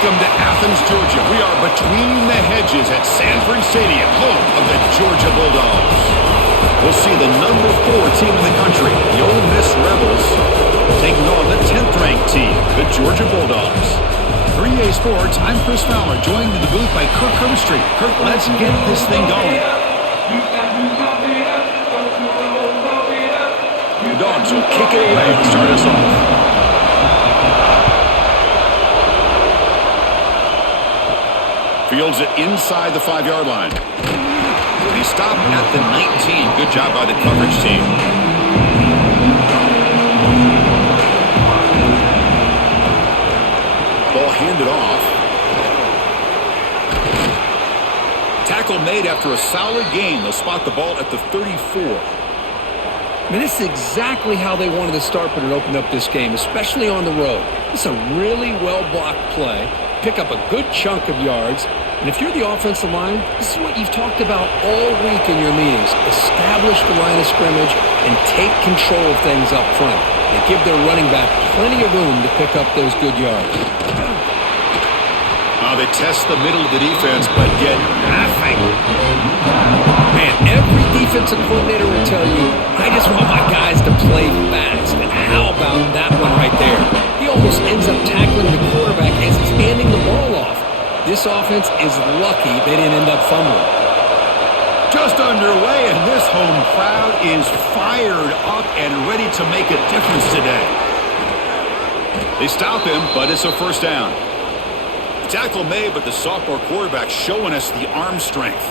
Welcome to Athens, Georgia. We are between the hedges at Sanford Stadium, home of the Georgia Bulldogs. We'll see the number 4 team in the country, the Ole Miss Rebels, taking on the 10th-ranked team, the Georgia Bulldogs. For EA Sports, I'm Chris Fowler, joined in the booth by Kirk Herbstreit. Kirk, let's get this thing going. The Dogs will kick it away to start us off. Fields it inside the 5-yard line. He stopped at the 19. Good job by the coverage team. Ball handed off. Tackle made after a solid gain. They'll spot the ball at the 34. I mean, this is exactly how they wanted to start when it opened up this game, especially on the road. It's a really well-blocked play. Pick up a good chunk of yards. And if you're the offensive line, this is what you've talked about all week in your meetings. Establish the line of scrimmage and take control of things up front. They give their running back plenty of room to pick up those good yards. They test the middle of the defense, but get nothing. Man, every defensive coordinator will tell you, I just want my guys to play fast. And how about that one right there? He almost ends up tackling the quarterback as he's handing the ball off. This offense is lucky they didn't end up fumbling. Just underway, and this home crowd is fired up and ready to make a difference today. They stop him, but it's a first down. Tackle made, but the sophomore quarterback showing us the arm strength.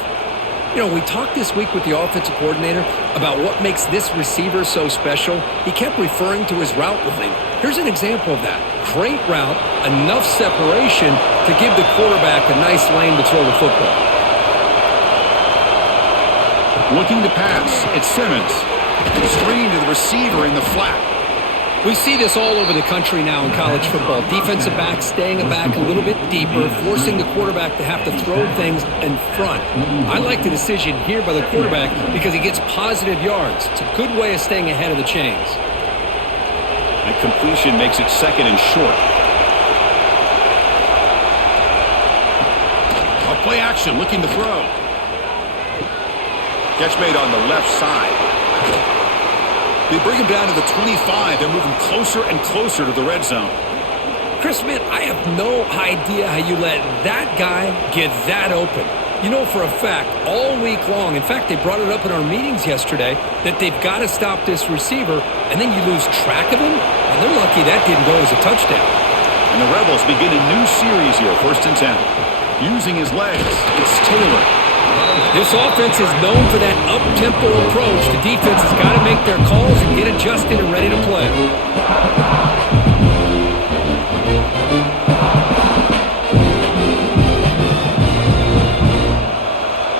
You know, we talked this week with the offensive coordinator about what makes this receiver so special. He kept referring to his route running. Here's an example of that. Great route, enough separation to give the quarterback a nice lane to throw the football. Looking to pass, it's Simmons. Screen to the receiver in the flat. We see this all over the country now in college football. Defensive backs staying back a little bit deeper, forcing the quarterback to have to throw things in front. I like the decision here by the quarterback because he gets positive yards. It's a good way of staying ahead of the chains. And completion makes it second and short. A play action, looking to throw. Catch made on the left side. They bring him down to the 25. They're moving closer and closer to the red zone. Chris, man, I have no idea how you let that guy get that open. You know for a fact, all week long, in fact, they brought it up in our meetings yesterday, that they've got to stop this receiver, and then you lose track of him, and they're lucky that didn't go as a touchdown. And the Rebels begin a new series here, 1st and 10. Using his legs, it's Taylor. This offense is known for that up-tempo approach. The defense has got to make their calls and get adjusted and ready to play.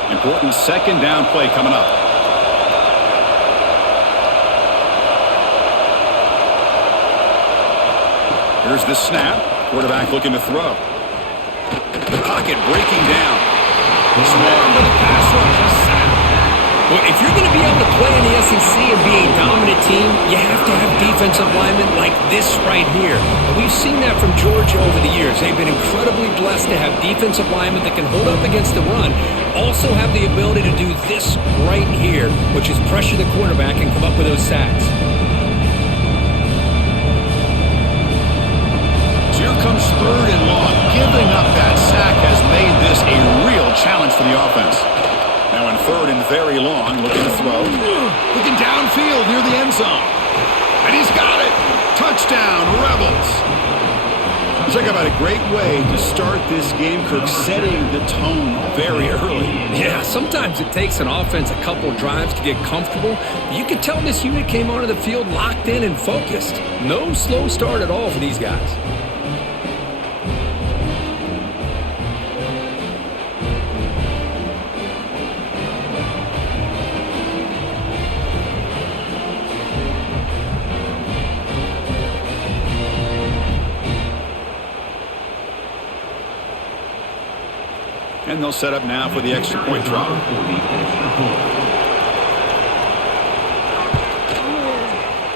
Important second down play coming up. Here's the snap. Quarterback looking to throw. The pocket breaking down. Swarm with a pass rush. Well, if you're going to be able to play in the SEC and be a dominant team, you have to have defensive linemen like this right here. And we've seen that from Georgia over the years. They've been incredibly blessed to have defensive linemen that can hold up against the run, also have the ability to do this right here, which is pressure the quarterback and come up with those sacks. So here comes 3rd and long. Giving up that sack has made this a real challenge for the offense. Now in 3rd and very long, looking to throw. Looking downfield near the end zone. And he's got it. Touchdown, Rebels. Talk about a great way to start this game, Kirk, setting the tone very early. Yeah, sometimes it takes an offense a couple drives to get comfortable. You can tell this unit came onto the field locked in and focused. No slow start at all for these guys. And they'll set up now for the extra point drop.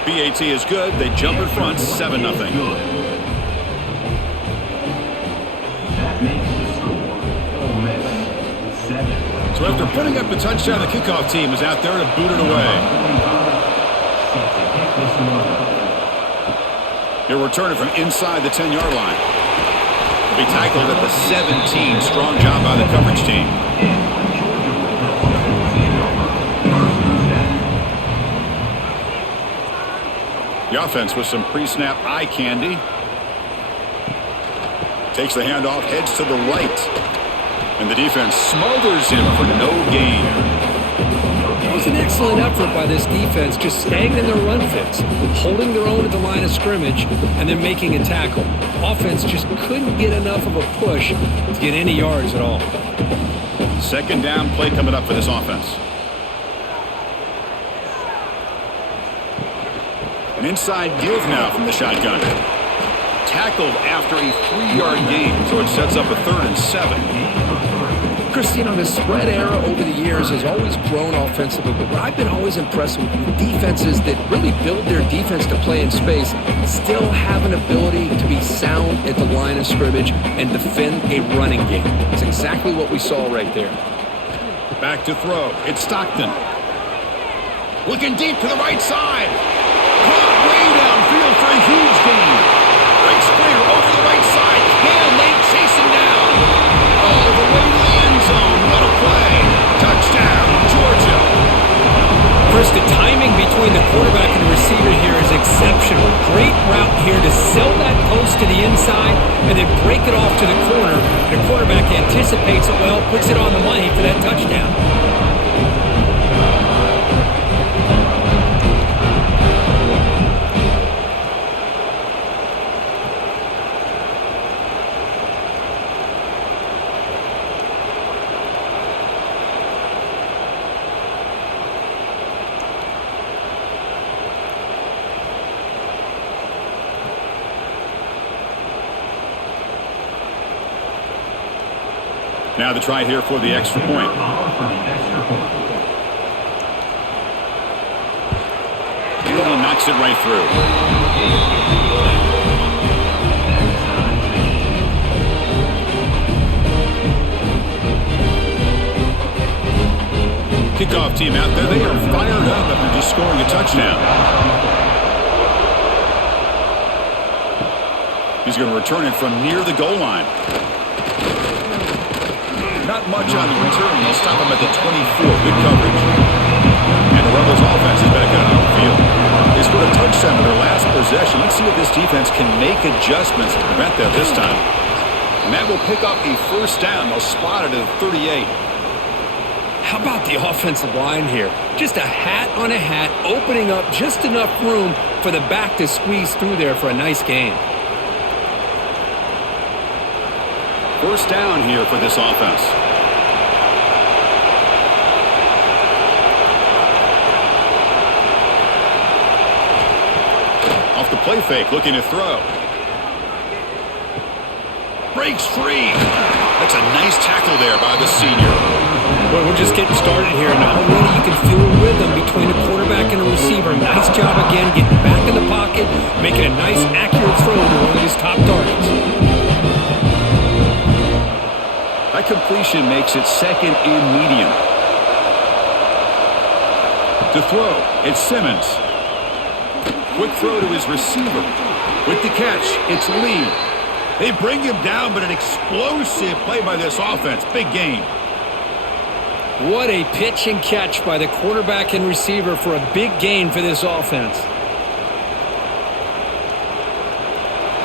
BAT is good. They jump in front, 7-0. So after putting up the touchdown, the kickoff team is out there to boot it away. He'll return it from inside the 10-yard line. He'll be tackled at the 17. Strong job by the coverage team. The offense with some pre-snap eye candy. Takes the handoff, heads to the right. And the defense smothers him for no gain. It was an excellent effort by this defense, just staying in their run fits, holding their own at the line of scrimmage, and then making a tackle. Offense just couldn't get enough of a push to get any yards at all. Second down play coming up for this offense. An inside give now from the shotgun. Tackled after a 3-yard gain, so it sets up a 3rd and 7. Chris, the spread era over the years has always grown offensively, but what I've been always impressed with defenses that really build their defense to play in space still have an ability to be sound at the line of scrimmage and defend a running game. It's exactly what we saw right there. Back to throw. It's Stockton. Looking deep to the right side. Caught way downfield for a huge gain. Breaks clear over the right side. Can they chase him down? All the way to the end zone. What a play. Touchdown, Georgia. Chris, the timing between the quarterback and the receiver here is exceptional. Great route here to sell that post to the inside and then break it off to the corner. The quarterback anticipates it well, puts it on the money for that touchdown. Now the try here for the extra point. He knocks it right through. Kickoff team out there. They are fired up after just scoring a touchdown. He's going to return it from near the goal line. Not much on the return. They'll stop him at the 24. Good coverage. And the Rebels offense is back out on the field. They scored a touchdown in their last possession. Let's see if this defense can make adjustments to prevent that this time. And that will pick up a first down. They'll spot it at the 38. How about the offensive line here? Just a hat on a hat, opening up just enough room for the back to squeeze through there for a nice gain. First down here for this offense. Off the play fake, looking to throw. Breaks free. That's a nice tackle there by the senior. Boy, we're just getting started here, and already you can feel a rhythm between the quarterback and the receiver. Nice job again, getting back in the pocket, making a nice, accurate throw to one of his top targets. That completion makes it 2nd and medium. To throw, it's Simmons. Quick throw to his receiver. With the catch, it's Lee. They bring him down, but an explosive play by this offense. Big gain. What a pitch and catch by the quarterback and receiver for a big gain for this offense.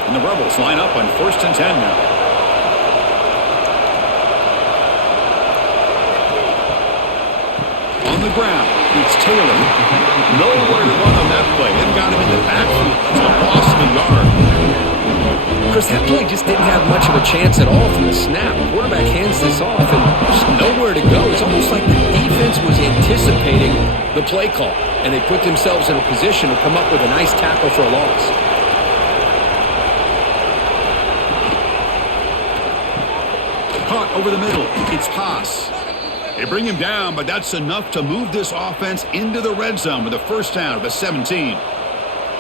And the Rebels line up on 1st and 10 now. On the ground, it's Taylor. Nowhere to run on that play. They've got him in the backfield. It's a loss of a yard. Chris, that play just didn't have much of a chance at all from the snap. The quarterback hands this off and just nowhere to go. It's almost like the defense was anticipating the play call, and they put themselves in a position to come up with a nice tackle for a loss. Caught over the middle. It's Haas. They bring him down, but that's enough to move this offense into the red zone with a first down at the 17.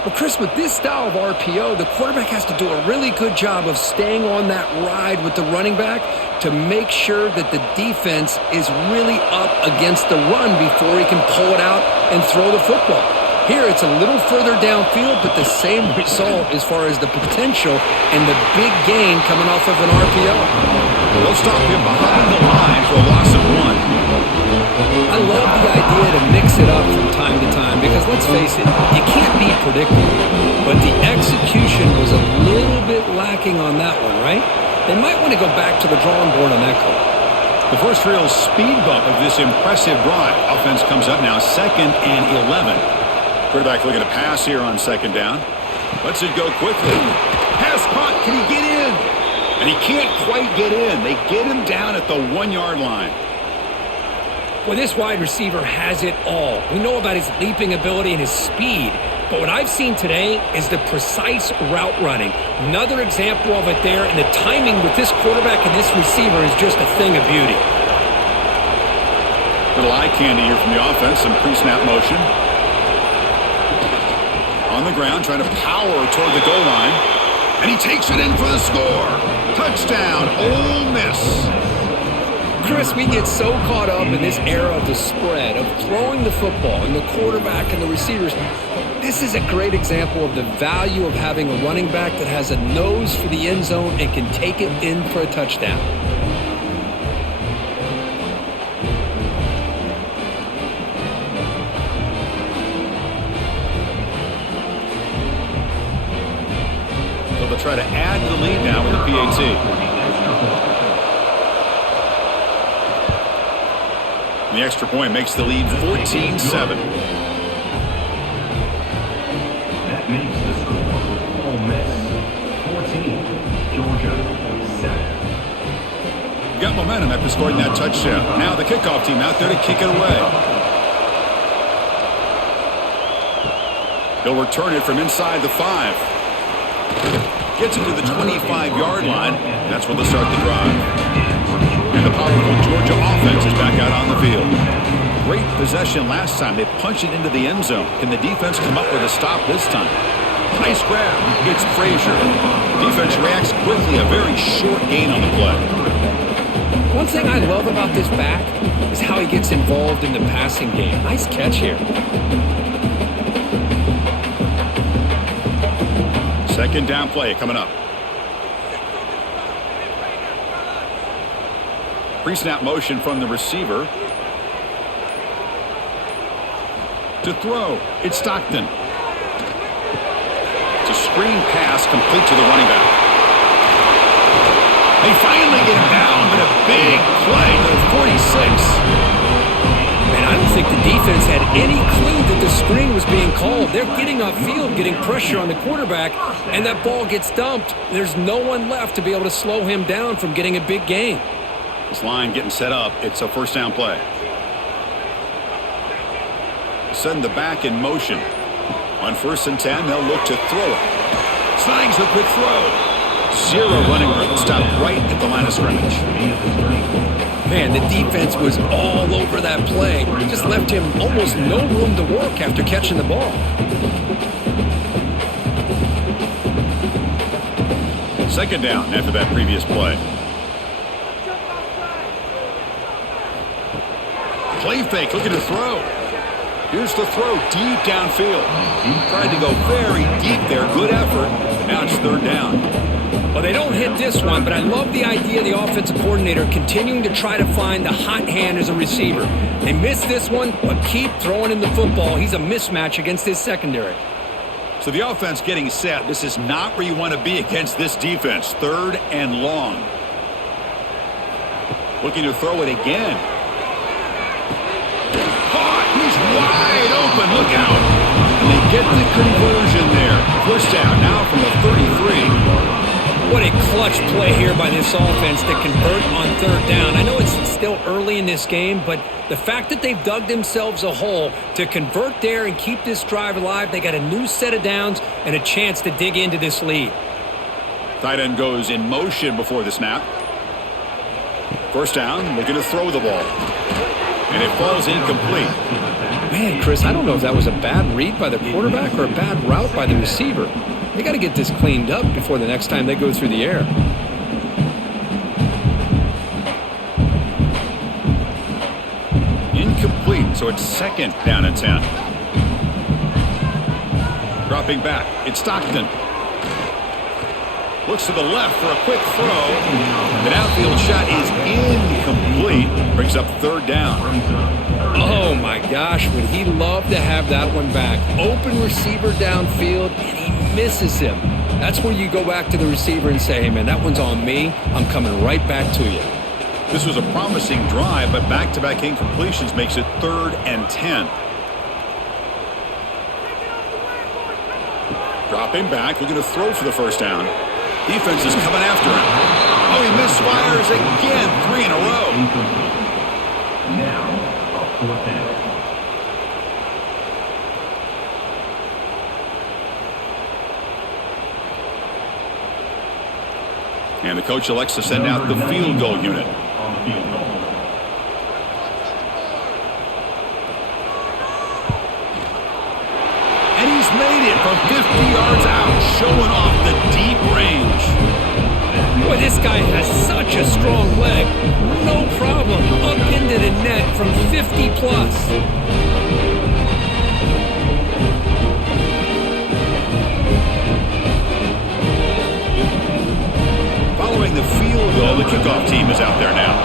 Well, Chris, with this style of RPO, the quarterback has to do a really good job of staying on that ride with the running back to make sure that the defense is really up against the run before he can pull it out and throw the football. Here, it's a little further downfield, but the same result as far as the potential and the big gain coming off of an RPO. They'll stop him behind the line for a loss of 1. I love the idea to mix it up from time to time because, let's face it, you can't be predictable. But the execution was a little bit lacking on that one, right? They might want to go back to the drawing board on that call. The first real speed bump of this impressive drive. Offense comes up now 2nd and 11. Quarterback looking to pass here on 2nd down. Lets it go quickly. Pass caught. Can he get in? And he can't quite get in. They get him down at the 1-yard line. Well, this wide receiver has it all. We know about his leaping ability and his speed. But what I've seen today is the precise route running. Another example of it there, and the timing with this quarterback and this receiver is just a thing of beauty. Little eye candy here from the offense. Some pre-snap motion. On the ground, trying to power toward the goal line. And he takes it in for the score. Touchdown, Ole Miss. Chris, we get so caught up in this era of the spread, of throwing the football and the quarterback and the receivers. This is a great example of the value of having a running back that has a nose for the end zone and can take it in for a touchdown. So they'll try to add to the lead now with the PAT. The extra point makes the lead 14-7. That makes the score Ole Miss 14, Georgia 7. Got momentum after scoring that touchdown. Now the kickoff team out there to kick it away. They'll return it from inside the 5. Gets it to the 25-yard line. That's where they'll start the drive. And the powerful Georgia offense is back out on the field. Great possession last time. They punched it into the end zone. Can the defense come up with a stop this time? Nice grab. It's Frazier. Defense reacts quickly. A very short gain on the play. One thing I love about this back is how he gets involved in the passing game. Nice catch here. 2nd down play coming up. Pre-snap motion from the receiver. To throw. It's Stockton. It's a screen pass complete to the running back. They finally get him down, but a big play to the 46. And I don't think the defense had any clue that the screen was being called. They're getting upfield, getting pressure on the quarterback, and that ball gets dumped. There's no one left to be able to slow him down from getting a big gain. This line getting set up. It's a 1st down play. Send the back in motion. On 1st and 10, they'll look to throw it. Slangs a quick throw. 0 running room. Stopped right at the line of scrimmage. Man, the defense was all over that play. Just left him almost no room to work after catching the ball. 2nd down after that previous play. Play fake, looking to throw. Here's the throw, deep downfield. Tried to go very deep there, good effort. Now it's 3rd down. Well, they don't hit this one, but I love the idea of the offensive coordinator continuing to try to find the hot hand as a receiver. They missed this one, but keep throwing in the football. He's a mismatch against his secondary. So the offense getting set. This is not where you want to be against this defense. 3rd and long. Looking to throw it again. Caught. He's wide open. Look out. And they get the conversion there. 1st down now from the 33. What a clutch play here by this offense to convert on 3rd down. I know it's still early in this game, but the fact that they've dug themselves a hole to convert there and keep this drive alive, they got a new set of downs and a chance to dig into this lead. Tight end goes in motion before the snap. 1st down, looking to throw the ball. And it falls incomplete. Man, Chris, I don't know if that was a bad read by the quarterback or a bad route by the receiver. They got to get this cleaned up before the next time they go through the air. Incomplete, so it's second down and 10. Dropping back, it's Stockton. Looks to the left for a quick throw. The downfield shot is incomplete. Brings up third down. Oh, my gosh, would he love to have that one back. Open receiver downfield, and he misses him. That's where you go back to the receiver and say, hey, man, that one's on me. I'm coming right back to you. This was a promising drive, but back-to-back incompletions makes it third and 10. Dropping back, looking to throw for the first down. Defense is coming after him. Oh, he misfires again, 3 in a row. Now, a fourth down. And the coach elects to send out the field goal unit. On the field goal. And he's made it from 50 yards out, showing off the deep range. Boy, this guy has such a strong leg. No problem. Up into the net from 50 plus. Following the field goal, the kickoff team is out there now.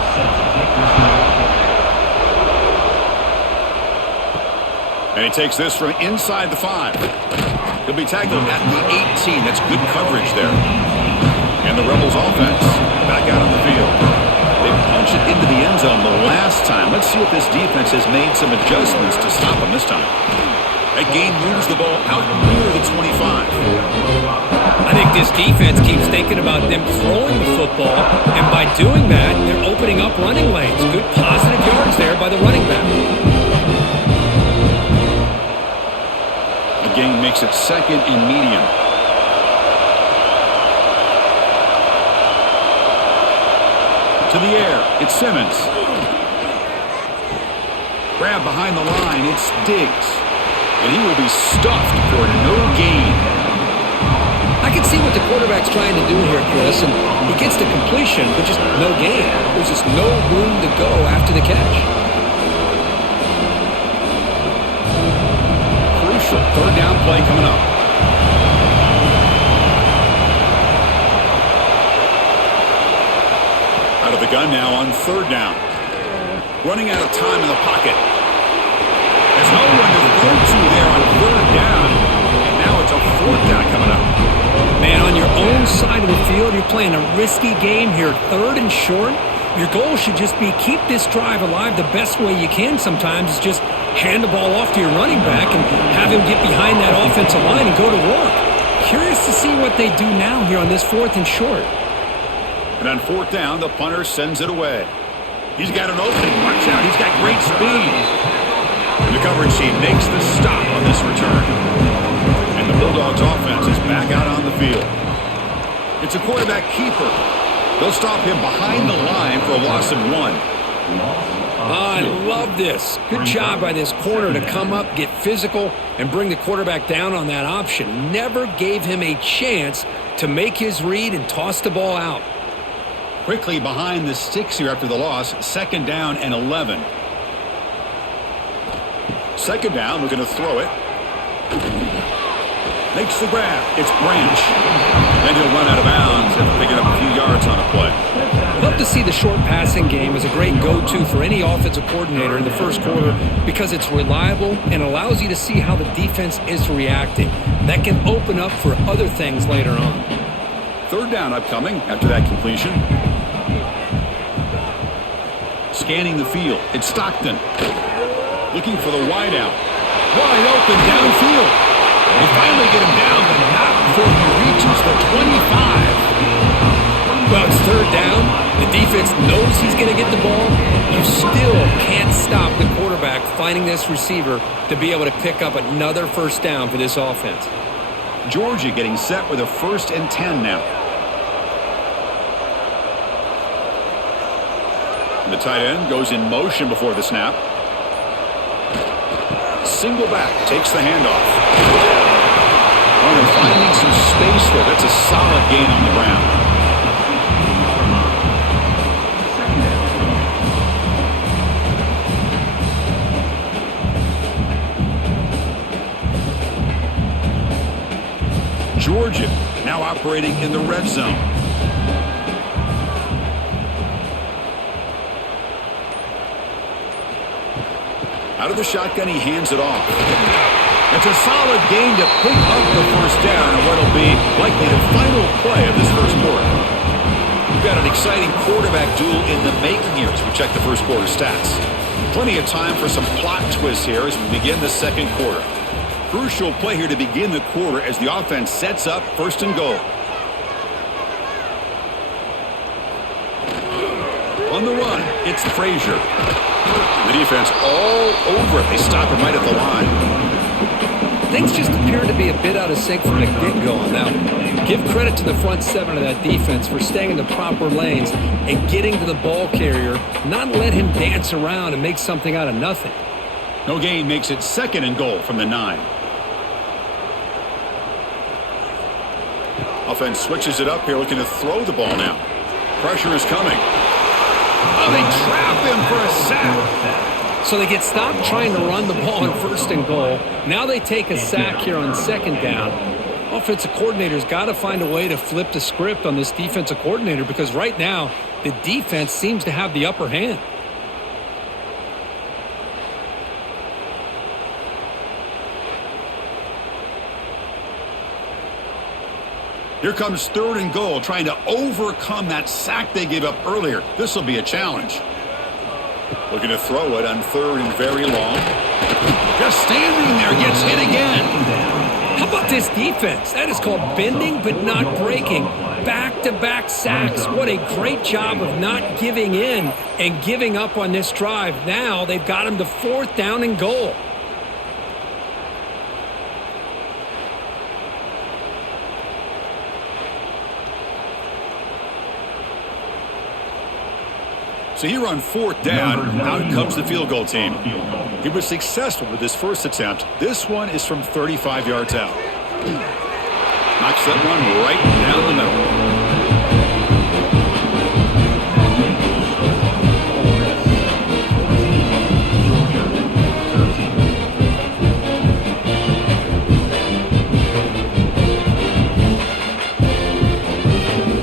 And he takes this from inside the 5. He'll be tackled at the 18. That's good coverage there. And the Rebels offense back out on the field. They punched it into the end zone the last time. Let's see if this defense has made some adjustments to stop them this time. That game moves the ball out near the 25. I think this defense keeps thinking about them throwing the football, and by doing that, they're opening up running lanes. Good positive yards there by the running back. The game makes it second and medium. To the air, it's Simmons. Grab behind the line, it's Diggs. And he will be stuffed for no gain. I can see what the quarterback's trying to do here, Chris, and he gets the completion, but just no gain. There's just no room to go after the catch. Crucial third down play coming up. Out of the gun now on third down. Running out of time in the pocket. There's no one to throw to there on third down. And now it's a fourth down coming up. Man, on your own side of the field, you're playing a risky game here. Third and short. Your goal should just be keep this drive alive the best way you can sometimes is just hand the ball off to your running back and have him get behind that offensive line and go to work. Curious to see what they do now here on this fourth and short. And on fourth down, the punter sends it away. He's got an opening. Watch out. He's got great speed. And the coverage team makes the stop on this return. And the Bulldogs offense is back out on the field. It's a quarterback keeper. They'll stop him behind the line for a loss of 1. I love this. Good job by this corner to come up, get physical, and bring the quarterback down on that option. Never gave him a chance to make his read and toss the ball out. Quickly behind the sticks here after the loss. Second down and 11. Second down, looking to throw it. Makes the grab. It's Branch. And he'll run out of bounds after picking up a few yards on a play. Love to see the short passing game as a great go-to for any offensive coordinator in the first quarter because it's reliable and allows you to see how the defense is reacting. That can open up for other things later on. Third down upcoming after that completion. Scanning the field. It's Stockton. Looking for the wideout. Wide open downfield. They finally get him down, but not before he reaches the 25. Well, it's third down. The defense knows he's going to get the ball. You still can't stop the quarterback finding this receiver to be able to pick up another first down for this offense. Georgia getting set with a 1st and 10 now. And the tight end goes in motion before the snap. Single back, takes the handoff. Oh, they're finding some space there. That's a solid gain on the ground. Georgia now operating in the red zone. Out of the shotgun, he hands it off. It's a solid gain to pick up the first down and what will be likely the final play of this first quarter. We've got an exciting quarterback duel in the making here as we check the first quarter stats. Plenty of time for some plot twists here as we begin the second quarter. Crucial play here to begin the quarter as the offense sets up first and goal. On the run, it's Frazier. The defense all over it. They stop him right at the line. Things just appear to be a bit out of sync from the get-go on that one. Give credit to the front seven of that defense for staying in the proper lanes and getting to the ball carrier, not let him dance around and make something out of nothing. No gain makes it second and goal from the 9. Offense switches it up here, looking to throw the ball now. Pressure is coming. Oh, they trap him for a sack. So they get stopped trying to run the ball on first and goal. Now they take a sack here on second down. Offensive coordinator's got to find a way to flip the script on this defensive coordinator because right now the defense seems to have the upper hand. Here comes third and goal, trying to overcome that sack they gave up earlier. This will be a challenge. Looking to throw it on third and very long. Just standing there, gets hit again. How about this defense? That is called bending but not breaking. Back-to-back sacks. What a great job of not giving in and giving up on this drive. Now they've got him to fourth down and goal. So here on fourth down, out comes the field goal team. He was successful with his first attempt. This one is from 35 yards out. Knocks that one right down the middle.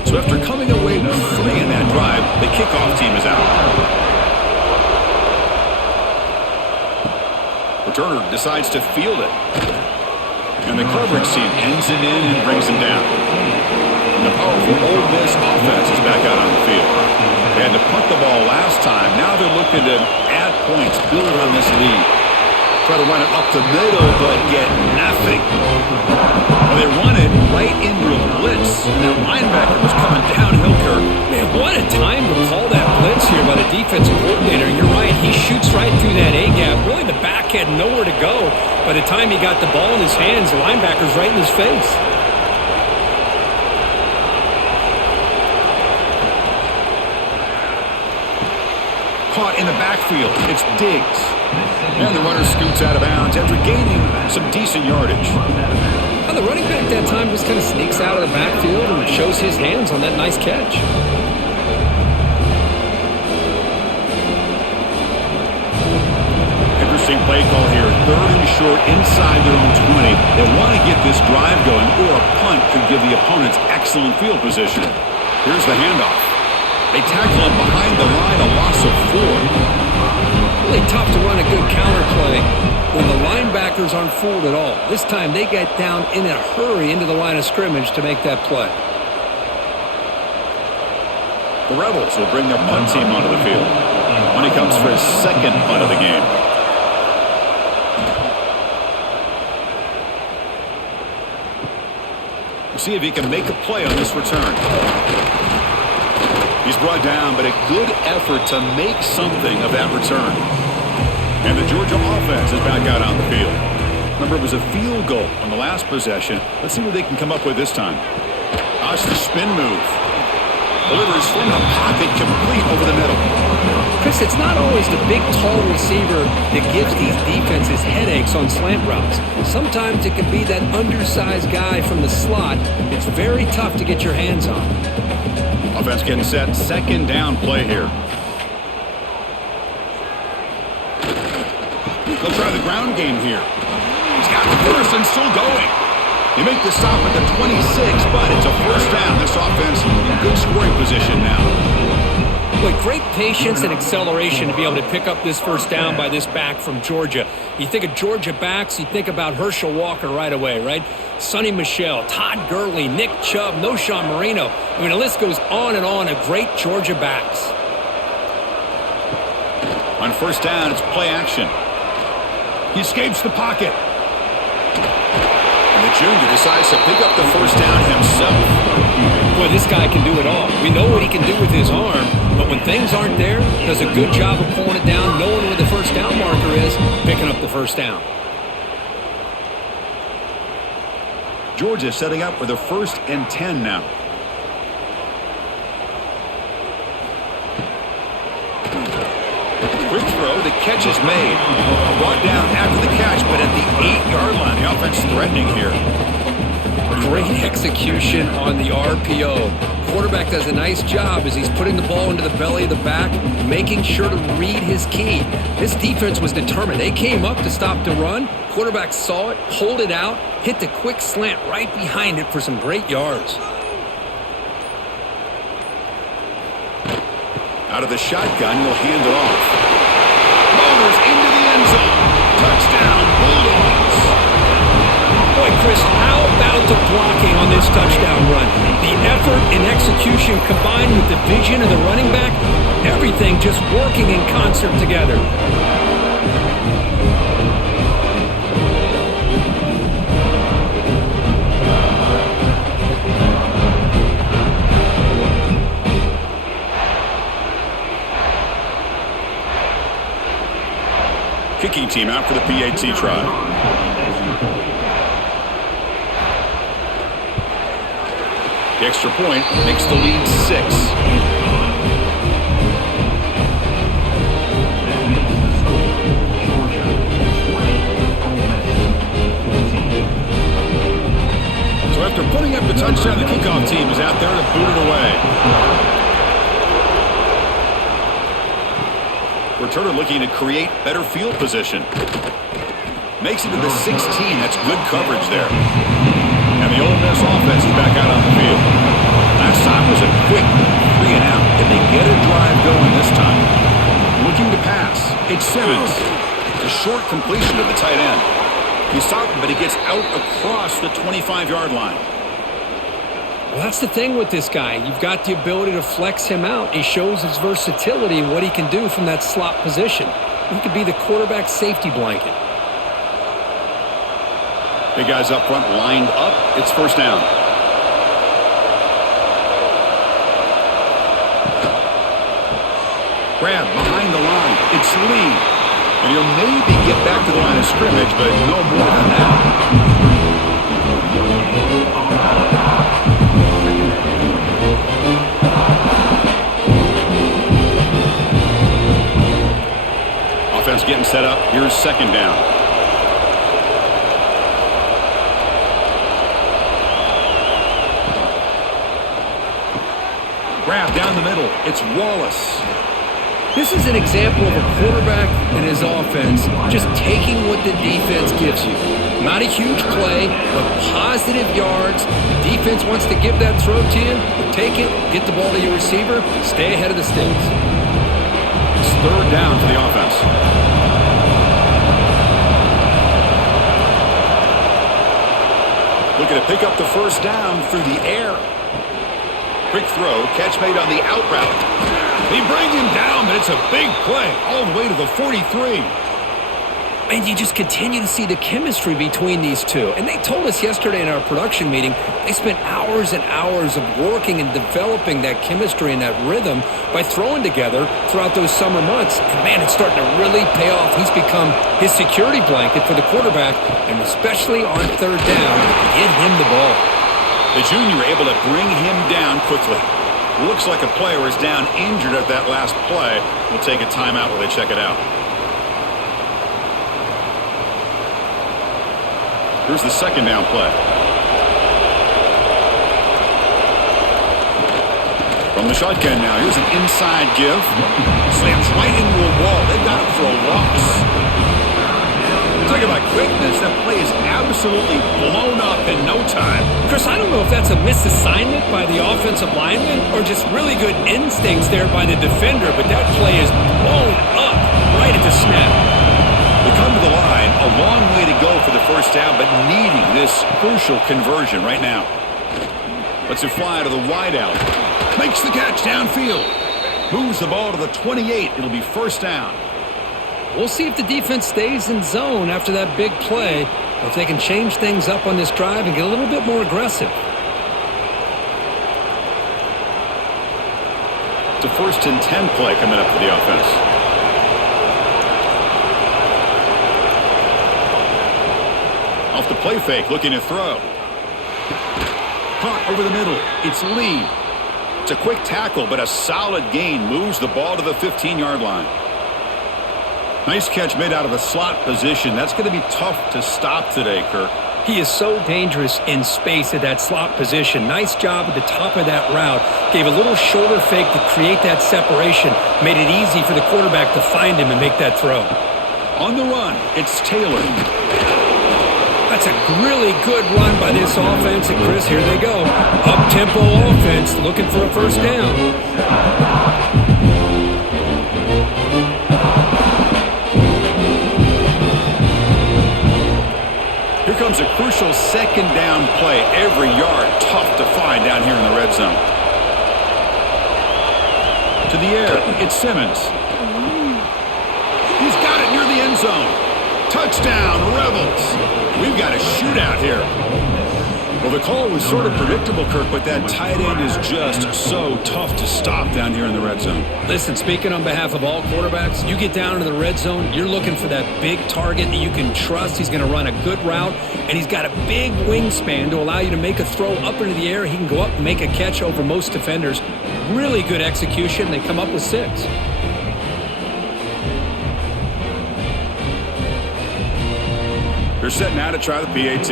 So after coming away with 3 in that drive, the kickoff team is out. Returner decides to field it. And the coverage team ends it in and brings him down. And the powerful Ole Miss offense is back out on the field. They had to punt the ball last time. Now they're looking to add points, build on this lead. Try to run it up the middle, but get nothing. Well, they run it right into a blitz. And that linebacker was coming downhill, Kirk. Man, what a time to call that blitz here by the defensive coordinator. You're right, he shoots right through that A-gap. Really, the back had nowhere to go. By the time he got the ball in his hands, the linebacker's right in his face. Caught in the backfield. It's Diggs. And the runner scoots out of bounds after gaining some decent yardage. Well, the running back that time just kind of sneaks out of the backfield and shows his hands on that nice catch. Interesting play call here. Third and short inside their own 20. They want to get this drive going, or a punt could give the opponents excellent field position. Here's the handoff. They tackle him behind the line, a loss of 4. Really tough to run a good counter play when the linebackers aren't fooled at all. This time they get down in a hurry into the line of scrimmage to make that play. The Rebels will bring their punt team onto the field when he comes for his second punt of the game. We'll see if he can make a play on this return. He's brought down, but a good effort to make something of that return. And the Georgia offense is back out on the field. Remember, it was a field goal on the last possession. Let's see what they can come up with this time. That's the spin move. Delivers from the pocket, complete over the middle. Chris, it's not always the big, tall receiver that gives these defenses headaches on slant routes. Sometimes it can be that undersized guy from the slot. It's very tough to get your hands on. Offense getting set. Second down play here. They'll try the ground game here. He's got the first and still going. They make the stop at the 26, but it's a first down. This offense in good scoring position now. Boy, great patience and acceleration to be able to pick up this first down by this back from Georgia. You think of Georgia backs, you think about Herschel Walker right away, right? Sonny Michel, Todd Gurley, Nick Chubb, Noshawn Marino. I mean, the list goes on and on of great Georgia backs. On first down, it's play action. He escapes the pocket. And the junior decides to pick up the first down himself. Boy, this guy can do it all. We know what he can do with his arm, but when things aren't there, does a good job of pulling it down, knowing where the first down marker is, picking up the first down. Georgia setting up for the 1st and 10 now. Quick throw, the catch is made. Brought down after the catch, but at the 8-yard line, the offense threatening here. Great execution on the RPO. Quarterback does a nice job as he's putting the ball into the belly of the back, making sure to read his key. This defense was determined. They came up to stop the run. Quarterback saw it, pulled it out, hit the quick slant right behind it for some great yards. Out of the shotgun, he'll hand it off. Motors into the end zone. Touchdown, Bulldogs. Boy, Chris, how about the blocking on this touchdown run? The effort and execution combined with the vision of the running back, everything just working in concert together. Kicking team out for the PAT try. The extra point makes the lead 6. So after putting up the touchdown, the kickoff team is out there to boot it away. Returner looking to create better field position. Makes it to the 16. That's good coverage there. And the Ole Miss offense is back out on the field. Last time was a quick 3 and out. Did they get a drive going this time? Looking to pass. It's Simmons. It's a short completion to the tight end. He's stopped, but he gets out across the 25-yard line. Well, that's the thing with this guy. You've got the ability to flex him out. He shows his versatility and what he can do from that slot position. He could be the quarterback safety blanket. Big guys up front lined up. It's first down. Grab behind the line. It's Lee. And he'll maybe get back to the line of scrimmage, but no more than that. Offense getting set up. Here's second down. Grab down the middle. It's Wallace. This is an example of a quarterback and his offense just taking what the defense gives you. Not a huge play, but positive yards. The defense wants to give that throw to you. You take it, get the ball to your receiver, stay ahead of the sticks. It's third down for the offense. Looking to pick up the first down through the air. Quick throw, catch made on the out route. They bring him down, but it's a big play all the way to the 43. And you just continue to see the chemistry between these two. And they told us yesterday in our production meeting, they spent hours and hours of working and developing that chemistry and that rhythm by throwing together throughout those summer months. And man, it's starting to really pay off. He's become his security blanket for the quarterback, and especially on third down, get him the ball. The junior able to bring him down quickly. Looks like a player is down injured at that last play. We'll take a timeout while they check it out. Here's the second down play. From the shotgun now, here's an inside give. Slams right into a wall. They've got him for a loss. Talking about quickness, that play is absolutely blown up in no time. Chris, I don't know if that's a misassignment by the offensive lineman or just really good instincts there by the defender, but that play is blown up right at the snap. They come to the line, a long way to go for the first down, but needing this crucial conversion right now. Lets it fly to the wideout. Makes the catch downfield. Moves the ball to the 28. It'll be first down. We'll see if the defense stays in zone after that big play, or if they can change things up on this drive and get a little bit more aggressive. It's a 1st and 10 play coming up for the offense. Off the play fake, looking to throw. Caught over the middle. It's Lee. It's a quick tackle, but a solid gain. Moves the ball to the 15-yard line. Nice catch made out of a slot position. That's going to be tough to stop today, Kirk. He is so dangerous in space at that slot position. Nice job at the top of that route. Gave a little shoulder fake to create that separation. Made it easy for the quarterback to find him and make that throw. On the run, it's Taylor. That's a really good run by this offense. And Chris, here they go. Up-tempo offense looking for a first down. Here comes a crucial second down play. Every yard tough to find down here in the red zone. To the air, it's Simmons. He's got it near the end zone. Touchdown, Rebels. We've got a shootout here. Well, the call was sort of predictable, Kirk, but that tight end is just so tough to stop down here in the red zone. Listen, speaking on behalf of all quarterbacks, you get down into the red zone, you're looking for that big target that you can trust. He's going to run a good route, and he's got a big wingspan to allow you to make a throw up into the air. He can go up and make a catch over most defenders. Really good execution. They come up with 6. They're set now to try the PAT.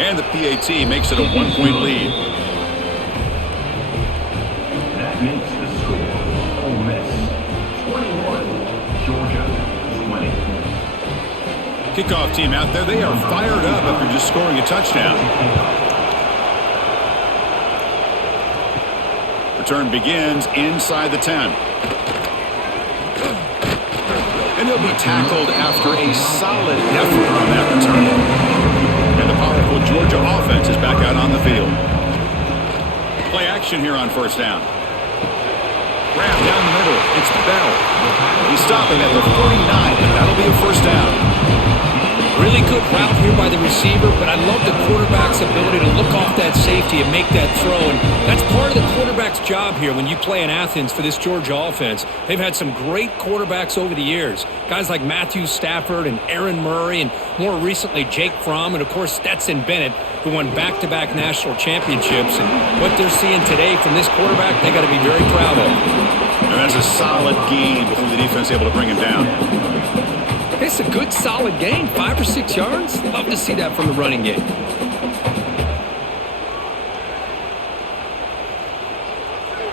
And the PAT makes it a 1-point lead. That makes the score Ole Miss 21, Georgia 20. Kickoff team out there. They are fired up after just scoring a touchdown. Return begins inside the 10. And he'll be tackled after a solid effort on that return. And the powerful Georgia offense is back out on the field. Play action here on first down. Grab down the middle. It's Bell. He's stopping at the 49, but that'll be a first down. Really good route here by the receiver, but I love the quarterback's ability to look off that safety and make that throw. And that's part of the quarterback's job here when you play in Athens for this Georgia offense. They've had some great quarterbacks over the years. Guys like Matthew Stafford and Aaron Murray, and more recently Jake Fromm, and of course Stetson Bennett, who won back-to-back national championships. And what they're seeing today from this quarterback, they got to be very proud of. And that's a solid game before the defense is able to bring him down. It's a good, solid game. 5 or 6 yards. Love to see that from the running game.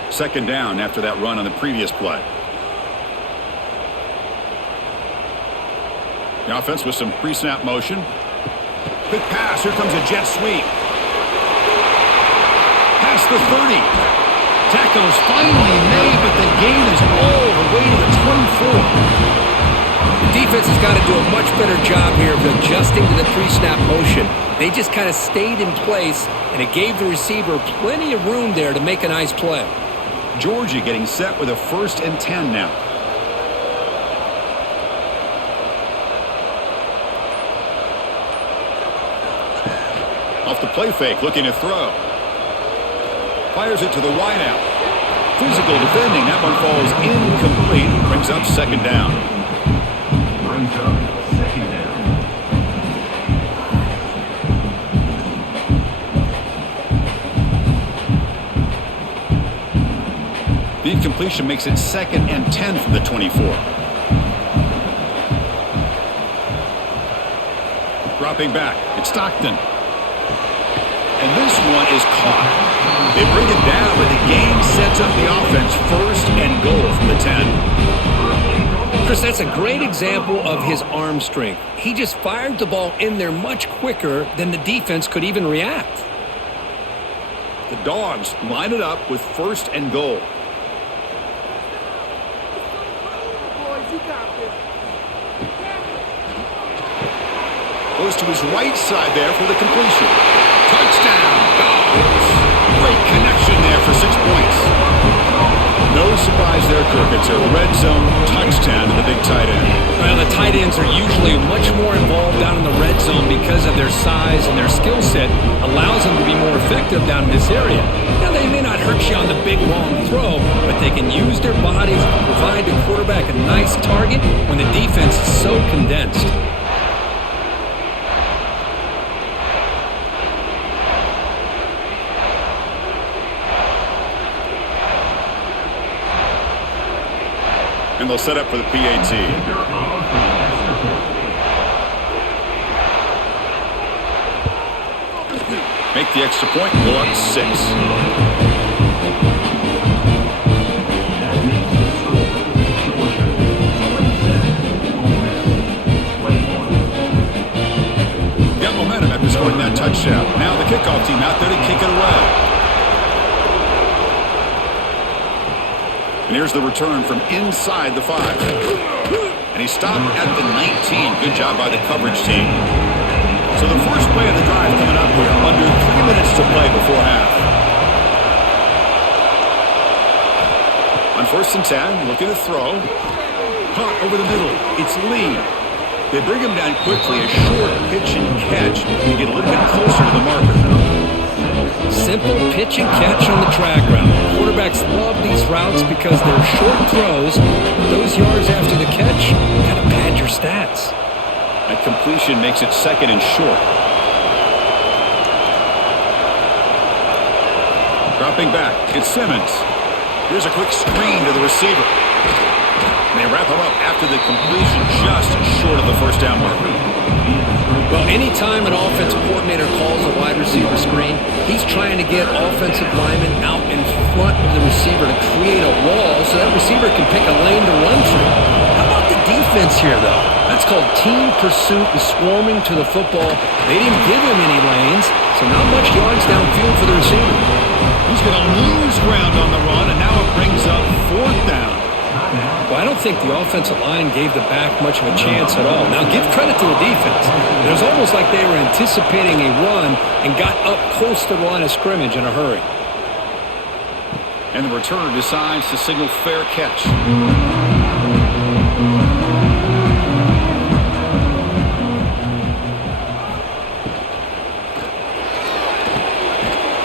Second down after that run on the previous play. The offense with some pre-snap motion. Quick pass. Here comes a jet sweep. Past the 30. Tackle is finally made, but the gain is all the way to the 24. The defense has got to do a much better job here of adjusting to the pre-snap motion. They just kind of stayed in place, and it gave the receiver plenty of room there to make a nice play. Georgia getting set with a 1st and 10 now. Off the play fake, looking to throw. Fires it to the wideout. Physical defending. That one falls incomplete. Brings up second down. Brings up second down. The incompletion makes it 2nd and 10 from the 24. Dropping back, it's Stockton. And this one is caught. They bring it down, but the game sets up the offense 1st and goal from the 10. Chris, that's a great example of his arm strength. He just fired the ball in there much quicker than the defense could even react. The Dogs line it up with 1st and goal. Goes to his right side there for the completion. Touchdown, Dogs! Great connection there for 6 points. No surprise there, Kirk. It's a red zone touchdown to the big tight end. Well, the tight ends are usually much more involved down in the red zone because of their size and their skill set allows them to be more effective down in this area. Now, they may not hurt you on the big, long throw, but they can use their bodies to provide the quarterback a nice target when the defense is so condensed. And they'll set up for the PAT. Make the extra point, go up 6. Got momentum after scoring that touchdown. Now the kickoff team out there to kick it away. And here's the return from inside the 5. And he stopped at the 19. Good job by the coverage team. So the first play of the drive coming up here. Under 3 minutes to play before half. On 1st and 10, looking to throw. Punt over the middle. It's Lee. They bring him down quickly. A short pitch and catch to get a little bit closer to the marker. Simple pitch and catch on the drag route. Quarterbacks love these routes because they're short throws. Those yards after the catch kind of pad your stats. That completion makes it 2nd and short. Dropping back, it's Simmons. Here's a quick screen to the receiver. And they wrap him up after the completion just short of the 1st down marker. Well, anytime an offensive coordinator calls a wide receiver screen, he's trying to get offensive linemen out in front of the receiver to create a wall so that receiver can pick a lane to run through. How about the defense here, though? That's called team pursuit and swarming to the football. They didn't give him any lanes, so not much yards downfield for the receiver. He's going to lose ground on the run, and now it brings up 4th down. Well, I don't think the offensive line gave the back much of a chance at all. Now, give credit to the defense. It was almost like they were anticipating a run and got up close to the line of scrimmage in a hurry. And the returner decides to signal fair catch.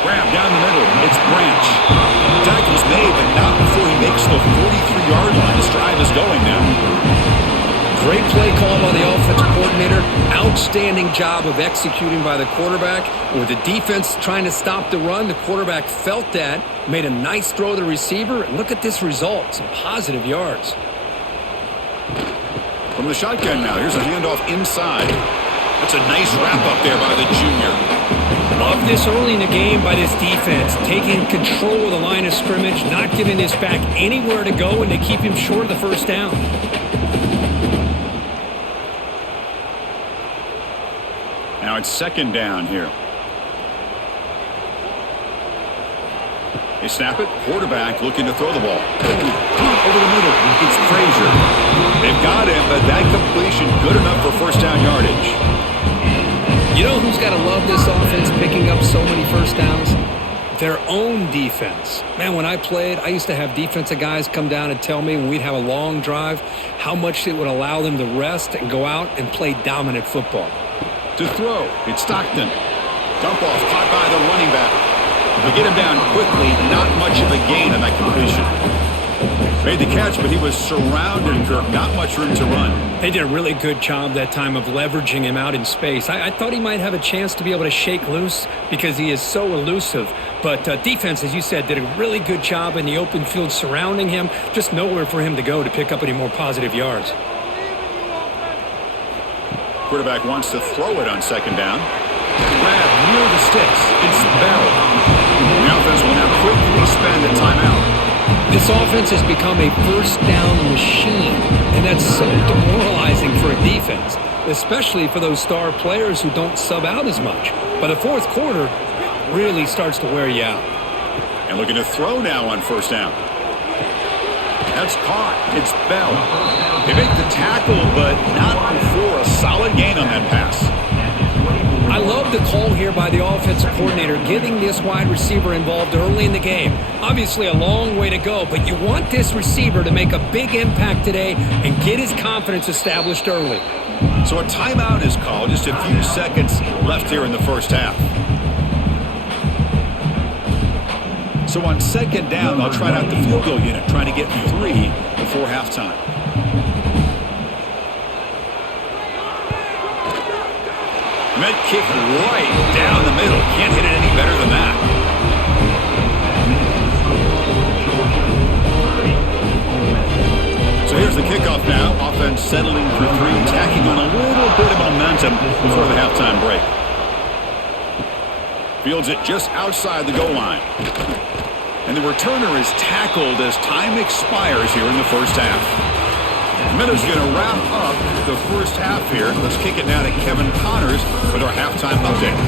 Grab down the middle. It's Branch. Tackle's made, but not before he makes the 43-yard line. His drive is going now. Great play call by the offensive coordinator. Outstanding job of executing by the quarterback. With the defense trying to stop the run, the quarterback felt that, made a nice throw to the receiver. And look at this result, some positive yards. From the shotgun now, here's a handoff inside. That's a nice wrap-up there by the junior. Love this early in the game by this defense, taking control of the line of scrimmage, not giving this back anywhere to go, and to keep him short of the 1st down. Now it's 2nd down here. They snap it. Quarterback looking to throw the ball. Over the middle. It's Frazier. They've got him, but that completion good enough for 1st down yardage. You know who's got to love this offense picking up so many 1st downs? Their own defense. Man, when I played, I used to have defensive guys come down and tell me when we'd have a long drive how much it would allow them to rest and go out and play dominant football. To throw, it's Stockton. Dump off, caught by the running back. They get him down quickly, not much of a gain on that completion. Made the catch, but he was surrounded, Kirk. Not much room to run. They did a really good job that time of leveraging him out in space. I thought he might have a chance to be able to shake loose because he is so elusive. But defense, as you said, did a really good job in the open field surrounding him. Just nowhere for him to go to pick up any more positive yards. Quarterback wants to throw it on second down. Grab near the sticks. It's Bell. The offense will now quickly spend a timeout. This offense has become a first down machine, and that's so demoralizing for a defense, especially for those star players who don't sub out as much. By the fourth quarter, it really starts to wear you out. And looking to throw now on first down. That's caught. It's Bell. They make the tackle, but not before a solid gain on that pass. I love the call here by the offensive coordinator, getting this wide receiver involved early in the game. Obviously a long way to go, but you want this receiver to make a big impact today and get his confidence established early. So a timeout is called. Just a few seconds left here in the first half. So on second down, they'll try out the field goal unit, trying to get 3 before halftime. Met kick right down the middle. Can't hit it any better than that. So here's the kickoff now. Offense settling for 3, tacking on a little bit of momentum before the halftime break. Fields it just outside the goal line. And the returner is tackled as time expires here in the first half. Meadows going to wrap up the first half here. Let's kick it now to Kevin Connors with our halftime update.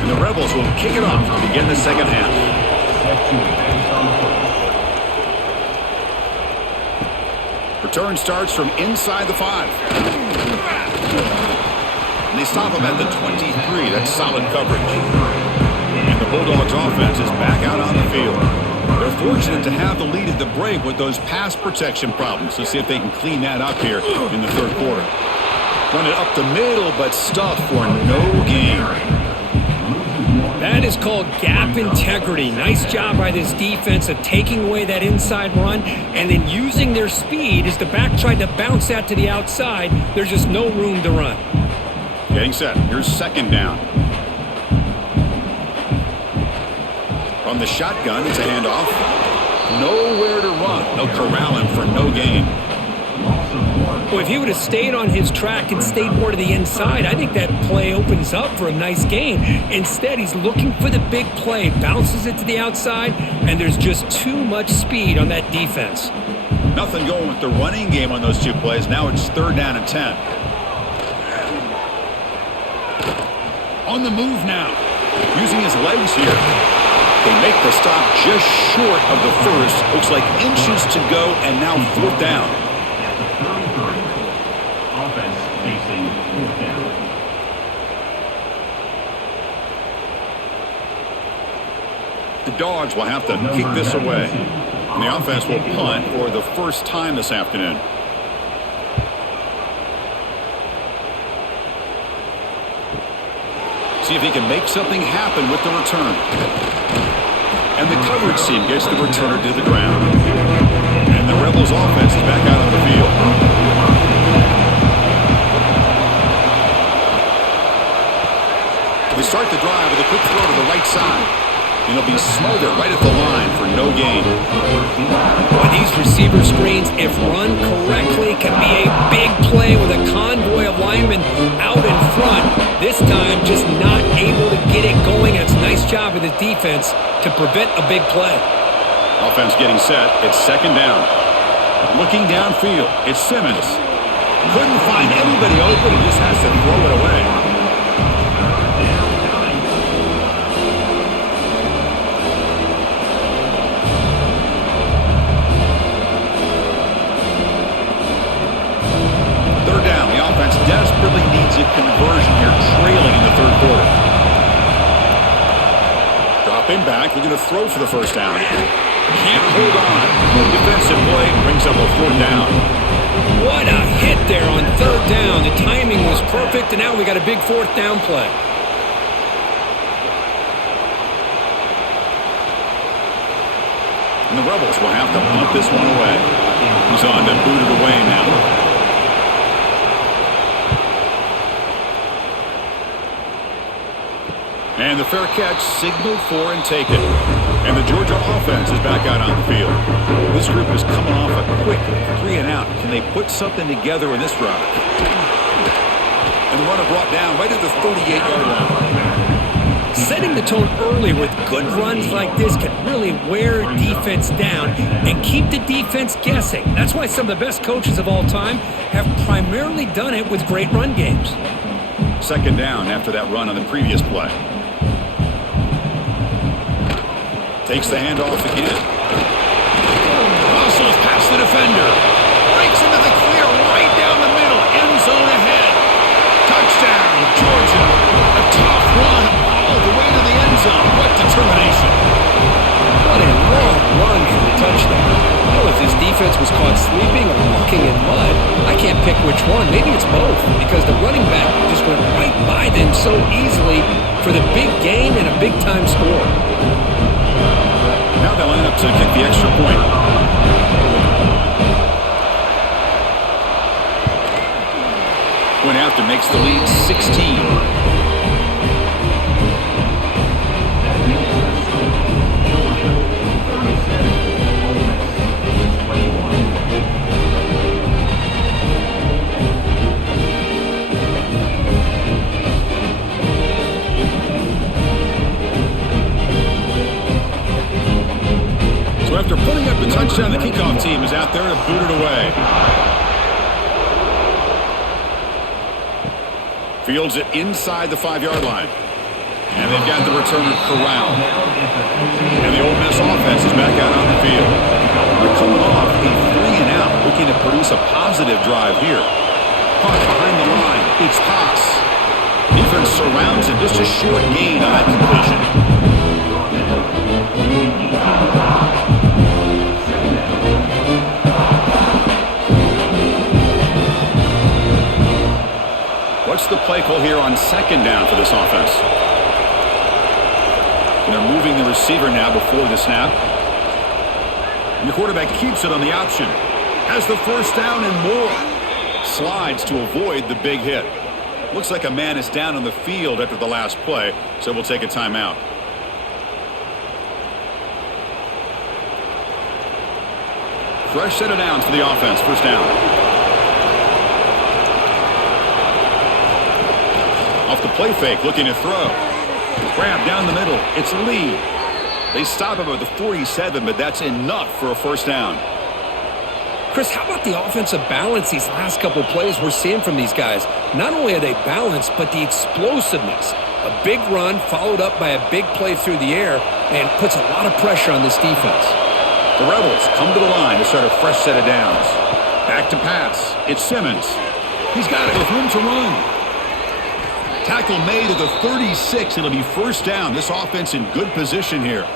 And the Rebels will kick it off to begin the second half. Return starts from inside the 5. And they stop him at the 23. That's solid coverage. And the Bulldogs offense is back out on the field. They're fortunate to have the lead at the break with those pass protection problems. Let's see if they can clean that up here in the third quarter. Run it up the middle, but stuff for no gain. That is called gap integrity. Nice job by this defense of taking away that inside run and then using their speed as the back tried to bounce that to the outside. There's just no room to run. Getting set. Here's second down. From the shotgun, it's a handoff. Nowhere to run. They'll corral him for no gain. Well, if he would have stayed on his track and stayed more to the inside, I think that play opens up for a nice gain. Instead, he's looking for the big play, bounces it to the outside, and there's just too much speed on that defense. Nothing going with the running game on those 2 plays. Now it's third down and 10. On the move now, using his legs here. They make the stop just short of the first. Looks like inches to go, and now fourth down. Offense facing fourth down. The Dogs will have to kick this away. And the offense will punt for the first time this afternoon. See if he can make something happen with the return. And the coverage team gets the returner to the ground. And the Rebels offense is back out on the field. They start the drive with a quick throw to the right side. And he'll be smothered right at the line for no gain. Boy, these receiver screens, if run correctly, can be a big play with a convoy of linemen out in front. This time, just not able to get it going. It's a nice job of the defense to prevent a big play. Offense getting set. It's second down. Looking downfield. It's Simmons. Couldn't find anybody open. He just has to throw it away. Desperately needs a conversion here, trailing in the third quarter. Dropping back, looking to throw for the first down. Can't hold on. Defensive play brings up a fourth down. What a hit there on third down. The timing was perfect, and now we got a big fourth down play. And the Rebels will have to punt this one away. He's on to boot it away now. And the fair catch signaled for and taken. And the Georgia offense is back out on the field. This group is coming off a quick 3-and-out. Can they put something together in this drive? And the runner brought down right at the 38-yard line. Setting the tone early with good runs like this can really wear defense down and keep the defense guessing. That's why some of the best coaches of all time have primarily done it with great run games. Second down after that run on the previous play. Takes the handoff again. Muscles past the defender. Breaks into the clear right down the middle. End zone ahead. Touchdown, Georgia. A tough run all the way to the end zone. What determination. What a long run for the touchdown. Well, if his defense was caught sleeping or walking in mud, I can't pick which one. Maybe it's both, because the running back just went right by them so easily for the big gain and a big-time score. Now they'll line up to kick the extra point. Point after makes the lead 16. After putting up the touchdown, the kickoff team is out there to boot it away. Fields it inside the 5-yard line. And they've got the returner corralled. And the Ole Miss offense is back out on the field. They're coming off a 3-and-out, looking to produce a positive drive here. Punt behind the line. It's pass. Defense surrounds him. Just a short gain on that completion. What's the play call here on second down for this offense? And they're moving the receiver now before the snap. And the quarterback keeps it on the option. Has the first down and more. Slides to avoid the big hit. Looks like a man is down on the field after the last play, so we'll take a timeout. Fresh set of downs for the offense. First down. Off the play fake, looking to throw. Grab down the middle. It's Lee. They stop him at the 47, but that's enough for a first down. Chris, how about the offensive balance these last couple of plays we're seeing from these guys? Not only are they balanced, but the explosiveness. A big run followed up by a big play through the air and puts a lot of pressure on this defense. The Rebels come to the line to start a fresh set of downs. Back to pass. It's Simmons. He's got it with room to run. Tackle made at the 36. It'll be first down. This offense in good position here.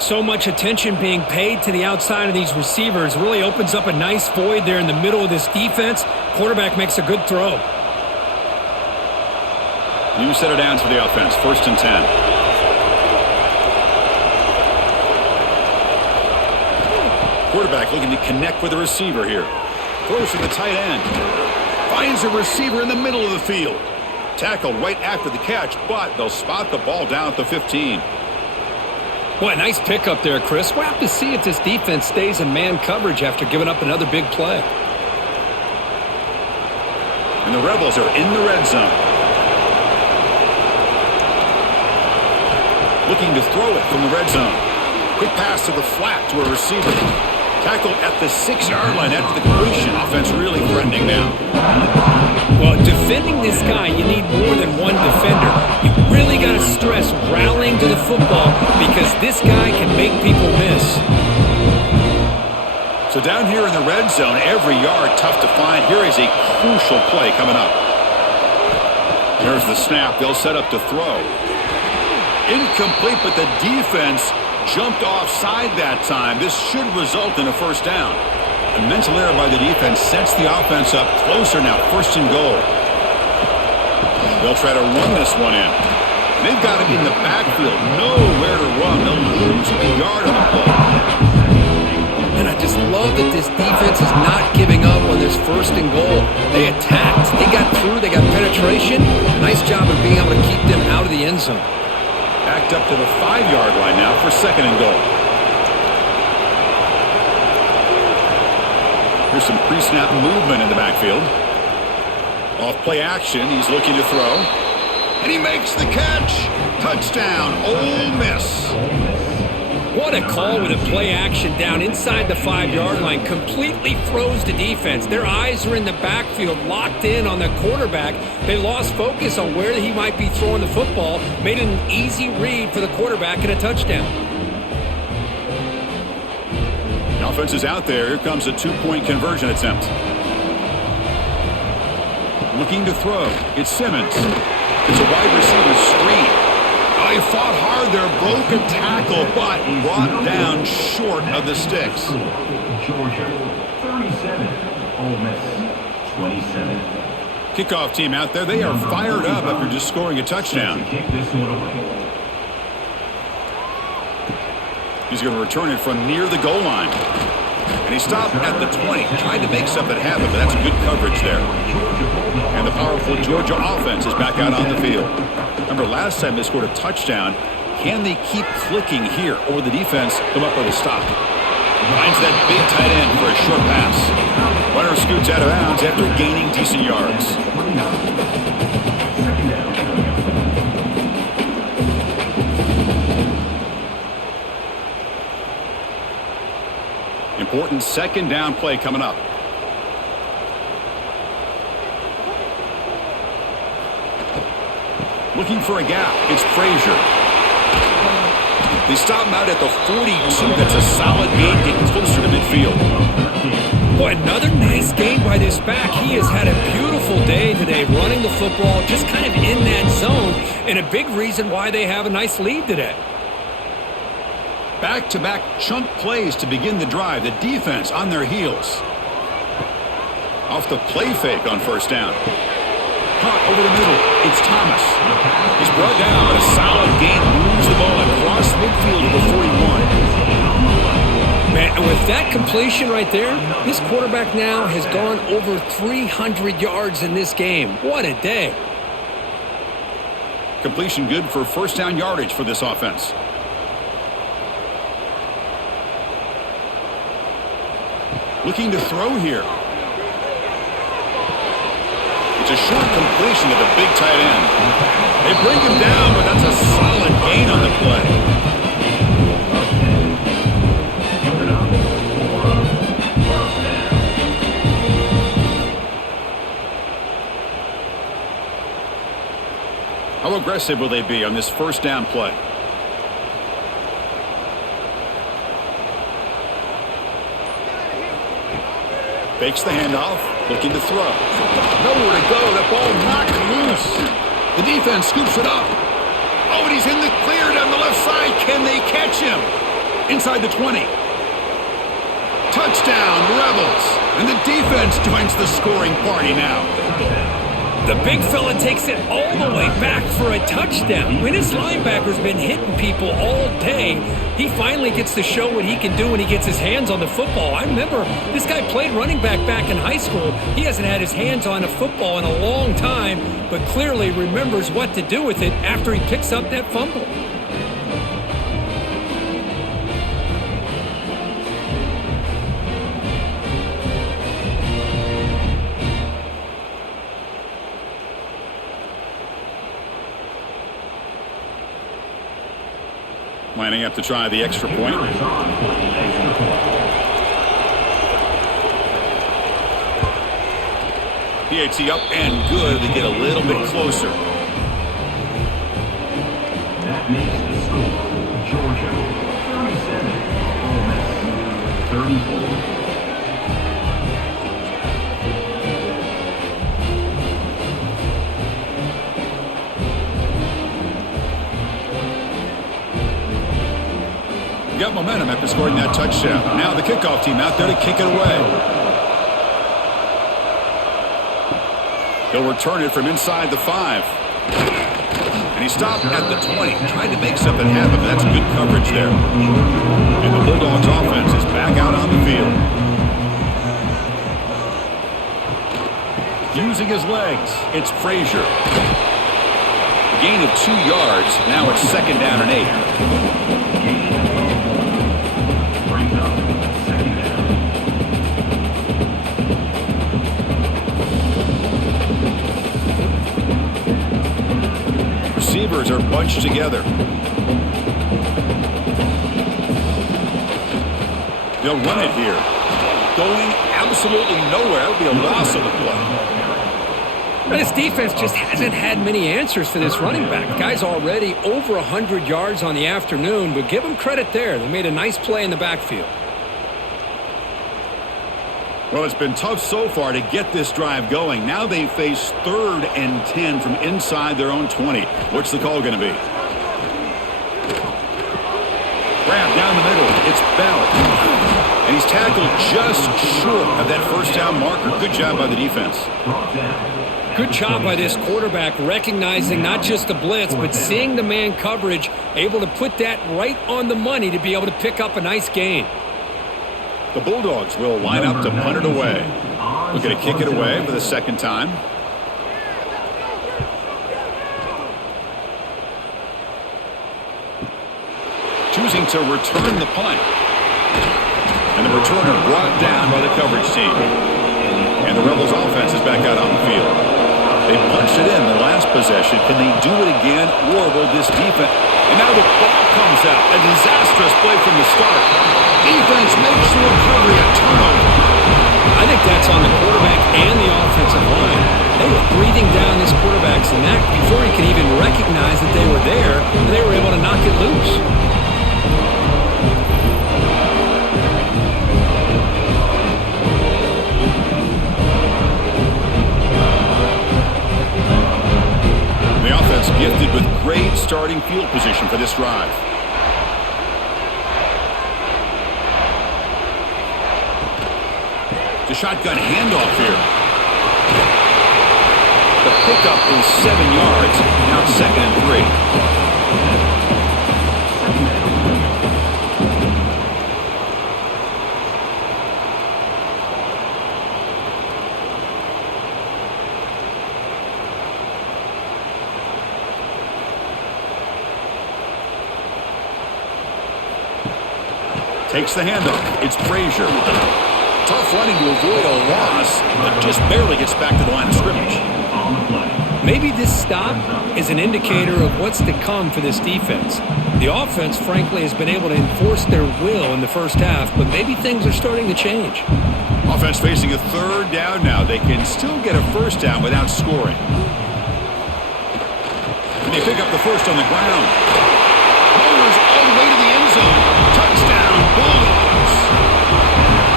So much attention being paid to the outside of these receivers. Really opens up a nice void there in the middle of this defense. Quarterback makes a good throw. New set of downs for the offense. First and 10. Quarterback looking to connect with the receiver here. Throws to the tight end. Finds a receiver in the middle of the field. Tackled right after the catch, but they'll spot the ball down at the 15. Boy, nice pickup there, Chris. We'll have to see if this defense stays in man coverage after giving up another big play. And the Rebels are in the red zone. Looking to throw it from the red zone. Quick pass to the flat to a receiver. Tackled at the 6-yard line after the completion. Offense really threatening now. Well, defending this guy, you need more than one defender. You really got to stress rallying to the football because this guy can make people miss. So down here in the red zone, every yard tough to find. Here is a crucial play coming up. There's the snap. They'll set up to throw. Incomplete, but the defense jumped offside that time. This should result in a first down. A mental error by the defense sets the offense up closer now, 1st and goal. They'll try to run this one in. They've got it in the backfield. Nowhere to run. They'll lose a yard on the play. And I just love that this defense is not giving up on this 1st and goal. They attacked. They got through. They got penetration. Nice job of being able to keep them out of the end zone. Backed up to the 5-yard line now for 2nd and goal. Here's some pre-snap movement in the backfield. Off play action. He's looking to throw. And he makes the catch. Touchdown, Ole Miss. What a call with a play action down inside the 5-yard line. Completely froze the defense. Their eyes are in the backfield, locked in on the quarterback. They lost focus on where he might be throwing the football. Made an easy read for the quarterback and a touchdown. The offense is out there. Here comes a 2-point conversion attempt. Looking to throw. It's Simmons. It's a wide receiver screen. Oh, he fought hard there, broke a tackle, but brought down short of the sticks. Georgia, 37. Ole Miss, 27. Kickoff team out there. They are fired up after just scoring a touchdown. Kick this one away. He's going to return it from near the goal line. And he stopped at the 20. Tried to make something happen, but that's good coverage there. And the powerful Georgia offense is back out on the field. Remember, last time they scored a touchdown. Can they keep clicking here, or the defense come up with a stop? Finds that big tight end for a short pass. Runner scoots out of bounds after gaining decent yards. Important 2nd down play coming up. Looking for a gap. It's Frazier. They stop him out at the 42. That's a solid gain, getting closer to midfield. Boy, another nice game by this back. He has had a beautiful day today running the football, just kind of in that zone, and a big reason why they have a nice lead today. Back-to-back chunk plays to begin the drive. The defense on their heels. Off the play fake on 1st down. Caught over the middle. It's Thomas. He's brought down, but a solid gain moves the ball across midfield to the 41. Man, and with that completion right there, this quarterback now has gone over 300 yards in this game. What a day. Completion good for 1st down yardage for this offense. Looking to throw here. It's a short completion to the big tight end. They bring him down, but that's a solid gain on the play. How aggressive will they be on this 1st down play? Fakes the handoff, looking to throw. Nowhere to go, that ball knocked loose. The defense scoops it up. Oh, and he's in the clear down the left side. Can they catch him? Inside the 20. Touchdown, Rebels. And the defense joins the scoring party now. The big fella takes it all the way back for a touchdown. When his linebacker's been hitting people all day, he finally gets to show what he can do when he gets his hands on the football. I remember this guy played running back in high school. He hasn't had his hands on a football in a long time, but clearly remembers what to do with it after he picks up that fumble. Lining up to try the extra point. PAT up and good to get a little bit closer. That makes the score. Georgia, 37. Ole Miss, 34. Got momentum after scoring that touchdown. Now the kickoff team out there to kick it away. He'll return it from inside the 5. And he stopped at the 20, trying to make something happen, but that's good coverage there. And the Bulldogs offense is back out on the field. Using his legs, it's Frazier. A gain of 2 yards. Now it's 2nd down and 8. Receivers are bunched together. They'll run it here. Going absolutely nowhere. It'll be a loss of the play. But his defense just hasn't had many answers for this running back. The guy's already over 100 yards on the afternoon, but give him credit there. They made a nice play in the backfield. Well, it's been tough so far to get this drive going. Now they face 3rd and 10 from inside their own 20. What's the call going to be? Grab down the middle. It's Bell. And he's tackled just short of that 1st down marker. Good job by the defense. Good job by this quarterback recognizing not just the blitz, but seeing the man coverage, able to put that right on the money to be able to pick up a nice gain. The Bulldogs will line up to punt it away. We're going to kick it away for the 2nd time. Choosing to return the punt. And the returner brought down by the coverage team. And the Rebels offense is back out on the field. They punched it in the last possession. Can they do it again, or will this defense? And now the ball comes out. A disastrous play from the start. Defense makes the recovery a turnover. I think that's on the quarterback and the offensive line. They were breathing down this quarterback's neck before he could even recognize that they were there, and they were able to knock it loose. The offense gifted with great starting field position for this drive. The shotgun handoff here. The pickup is 7 yards. Now it's 2nd and 3. Takes the handoff. It's Frazier. Tough running to avoid a loss, but just barely gets back to the line of scrimmage. Maybe this stop is an indicator of what's to come for this defense. The offense, frankly, has been able to enforce their will in the first half, but maybe things are starting to change. Offense facing a 3rd down now. They can still get a 1st down without scoring. And they pick up the 1st on the ground. Rolls all the way to the end zone. Touchdown, Bulldogs.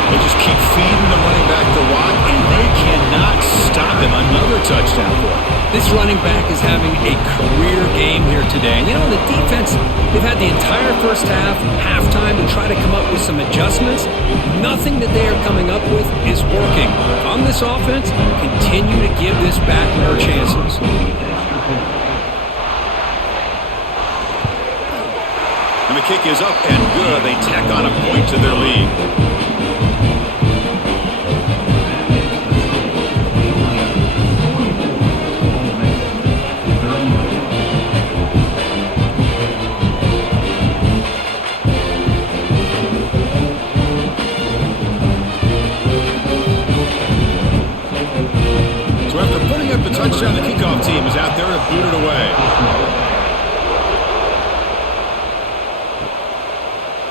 They just keep feeding the running back the rock, and they cannot stop him. Another touchdown for him. This running back is having a career game here today. And you know, the defense, they've had the entire first half, halftime, to try to come up with some adjustments. Nothing that they are coming up with is working. On this offense, continue to give this back more chances. And the kick is up and good. They tack on a point to their lead. So after putting up the touchdown, the kickoff team is out there to boot it away.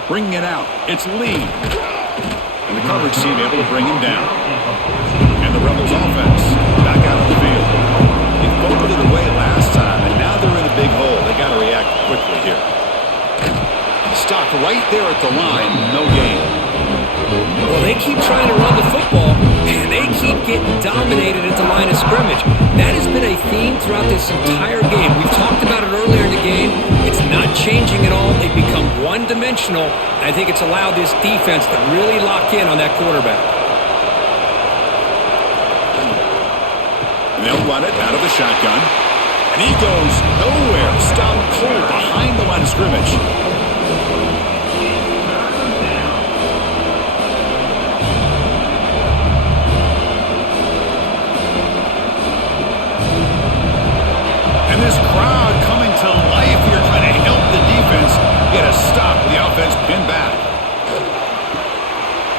Bringing it out. It's Lee. And the coverage team able to bring him down. And the Rebels offense back out on the field. They fumbled it away last time, and now they're in a big hole. They got to react quickly here. Stopped right there at the line. No gain. Well, they keep trying to run the football, and they keep getting dominated at the line of scrimmage. That has been a theme throughout this entire game. We've talked about it earlier in the game. It's not changing at all. They've become one one-dimensional. I think it's allowed this defense to really lock in on that quarterback. And they'll run it out of the shotgun. And he goes nowhere. Stopped cold behind the line of scrimmage. And this crowd coming to life here, trying to help the defense get a stop with the offense pinned back.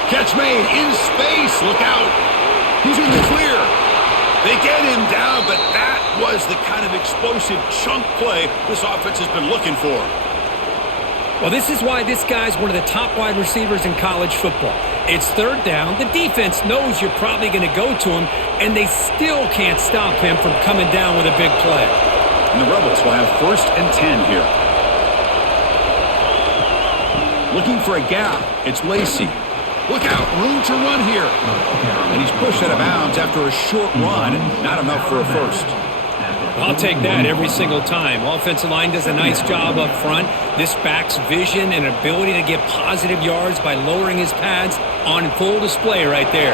Catch made in space. Look out. He's in the clear. They get him down, but that was the kind of explosive chunk play this offense has been looking for. Well, this is why this guy's one of the top wide receivers in college football. It's third down. The defense knows you're probably going to go to him, and they still can't stop him from coming down with a big play. And the Rebels will have 1st and 10 here. Looking for a gap. It's Lacey. Look out, room to run here. And he's pushed out of bounds after a short run. Not enough for a first. I'll take that every single time. Offensive line does a nice job up front. This back's vision and ability to get positive yards by lowering his pads on full display right there.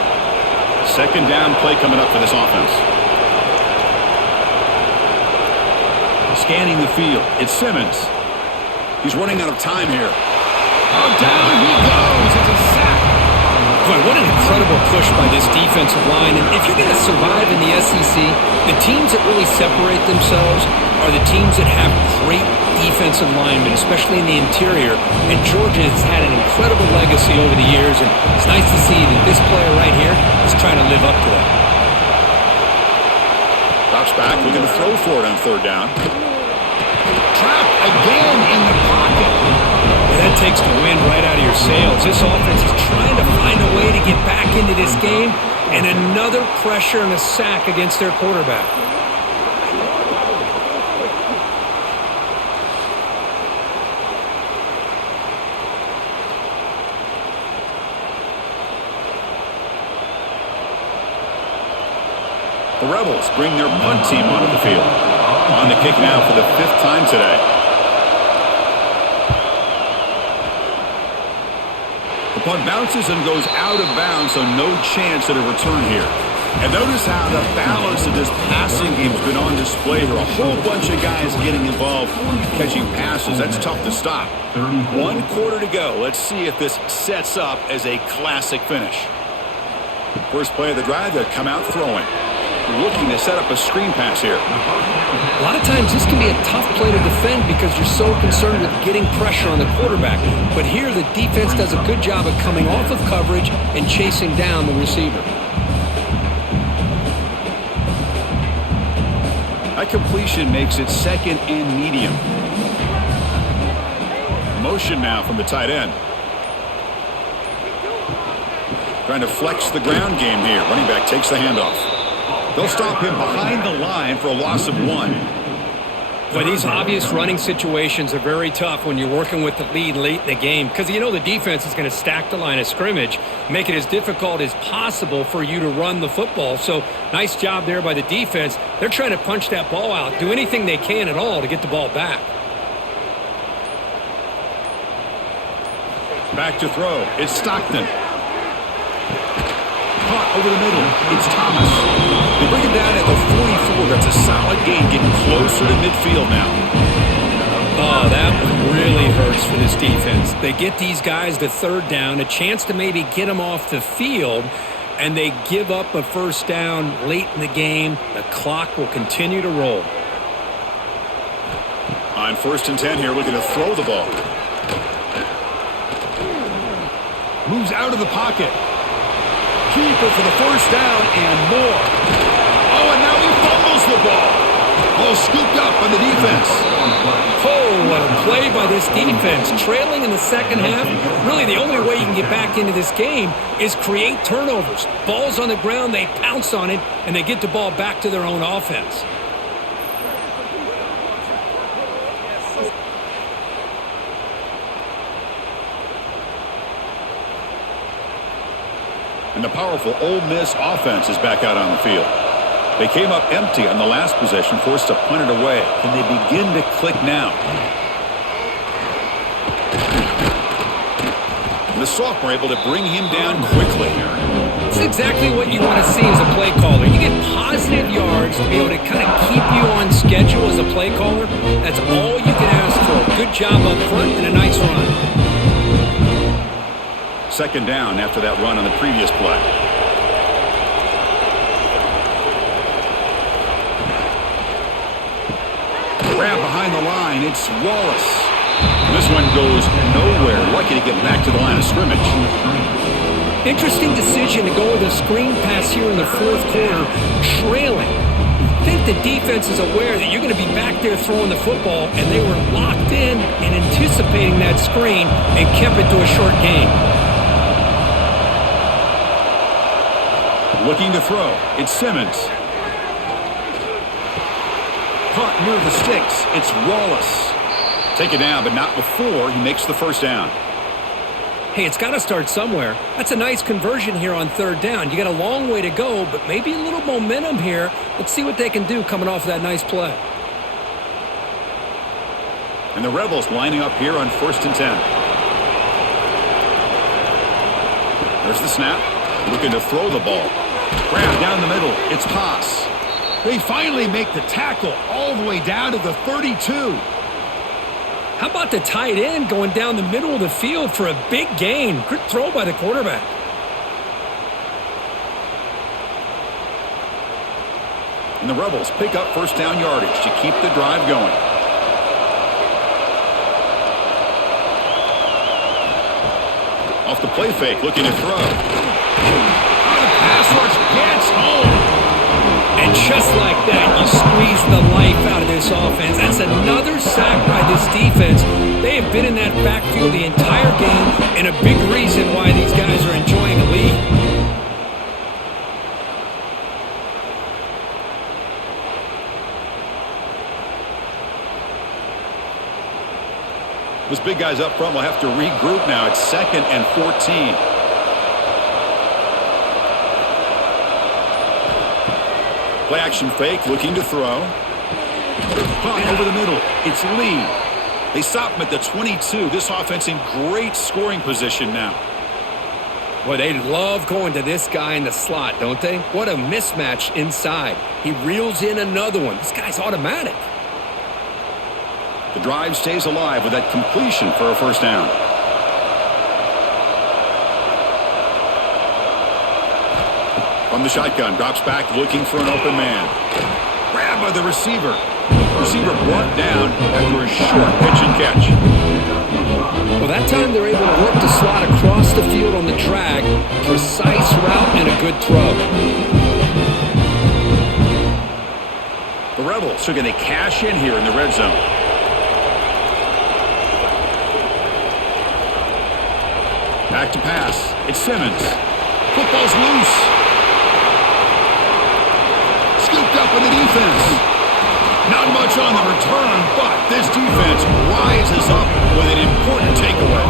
2nd down play coming up for this offense. Scanning the field. It's Simmons. He's running out of time here. Oh, down he goes. It's a sack. Boy, what an incredible push by this defensive line. And if you're going to survive in the SEC, the teams that really separate themselves are the teams that have great defensive linemen, especially in the interior. And Georgia has had an incredible legacy over the years, and it's nice to see that this player right here is trying to live up to that. Drops back, looking to throw for it on 3rd down. Trapped again in the pocket. That takes the wind right out of your sails. This offense is trying to find a way to get back into this game, and another pressure and a sack against their quarterback. The Rebels bring their punt team onto the field. On the kick now for the 5th time today. The punt bounces and goes out of bounds, so no chance at a return here. And notice how the balance of this passing game has been on display here. A whole bunch of guys getting involved catching passes. That's tough to stop. 1 quarter to go. Let's see if this sets up as a classic finish. First play of the drive, they come out throwing. Looking to set up a screen pass here. A lot of times this can be a tough play to defend because you're so concerned with getting pressure on the quarterback. But here the defense does a good job of coming off of coverage and chasing down the receiver. That completion makes it 2nd and medium. Motion now from the tight end. Trying to flex the ground game here. Running back takes the handoff. They'll stop him behind the line for a loss of 1. Boy, these obvious running situations are very tough when you're working with the lead late in the game because you know the defense is going to stack the line of scrimmage, make it as difficult as possible for you to run the football. So nice job there by the defense. They're trying to punch that ball out, do anything they can at all to get the ball back. Back to throw. It's Stockton. Caught over the middle. It's Thomas. They bring him down at the 44. That's a solid gain, getting closer to midfield now. Oh, that one really hurts for this defense. They get these guys to 3rd down, a chance to maybe get them off the field, and they give up a 1st down late in the game. The clock will continue to roll. On 1st and 10 here, looking to throw the ball. Moves out of the pocket. Keeper for the 1st down and more. Oh, and now he fumbles the ball. Ball scooped up on the defense. Oh, what a play by this defense. Trailing in the 2nd half. Really, the only way you can get back into this game is create turnovers. Ball's on the ground, they pounce on it, and they get the ball back to their own offense. And the powerful Ole Miss offense is back out on the field. They came up empty on the last possession, forced to punt it away. Can they begin to click now? And the sophomore able to bring him down quickly. It's exactly what you want to see as a play caller. You get positive yards to be able to kind of keep you on schedule as a play caller. That's all you can ask for. Good job up front and a nice run. Second down after that run on the previous play. Grab behind the line. It's Wallace. And this one goes nowhere. Lucky to get back to the line of scrimmage. Interesting decision to go with a screen pass here in the fourth quarter, trailing. I think the defense is aware that you're going to be back there throwing the football, and they were locked in and anticipating that screen and kept it to a short gain. Looking to throw. It's Simmons. Caught near the sticks. It's Wallace. Take it down, but not before he makes the first down. Hey, it's got to start somewhere. That's a nice conversion here on third down. You got a long way to go, but maybe a little momentum here. Let's see what they can do coming off that nice play. And the Rebels lining up here on 1st and 10. There's the snap. Looking to throw the ball. Grab down the middle. It's Pass. They finally make the tackle all the way down to the 32. How about the tight end going down the middle of the field for a big gain? Good throw by the quarterback. And the Rebels pick up first down yardage to keep the drive going. Off the play fake, looking to throw. The pass rush gets home. And just like that, you squeeze the life out of this offense. That's another sack by this defense. They have been in that backfield the entire game, and a big reason why these guys are enjoying a lead. Those big guys up front will have to regroup now. It's 2nd and 14. Play action fake, looking to throw. Caught over the middle. It's Lee. They stop him at the 22. This offense in great scoring position now. Boy, they love going to this guy in the slot, don't they? What a mismatch inside. He reels in another one. This guy's automatic. The drive stays alive with that completion for a first down. From the shotgun, drops back looking for an open man. Grab by the receiver. Receiver brought down after a short pitch and catch. Well, that time they're able to work the slot across the field on the drag. Precise route and a good throw. The Rebels are going to cash in here in the red zone. Back to pass. It's Simmons. Football's loose. Scooped up in the defense. Not much on the return, but this defense rises up with an important takeaway.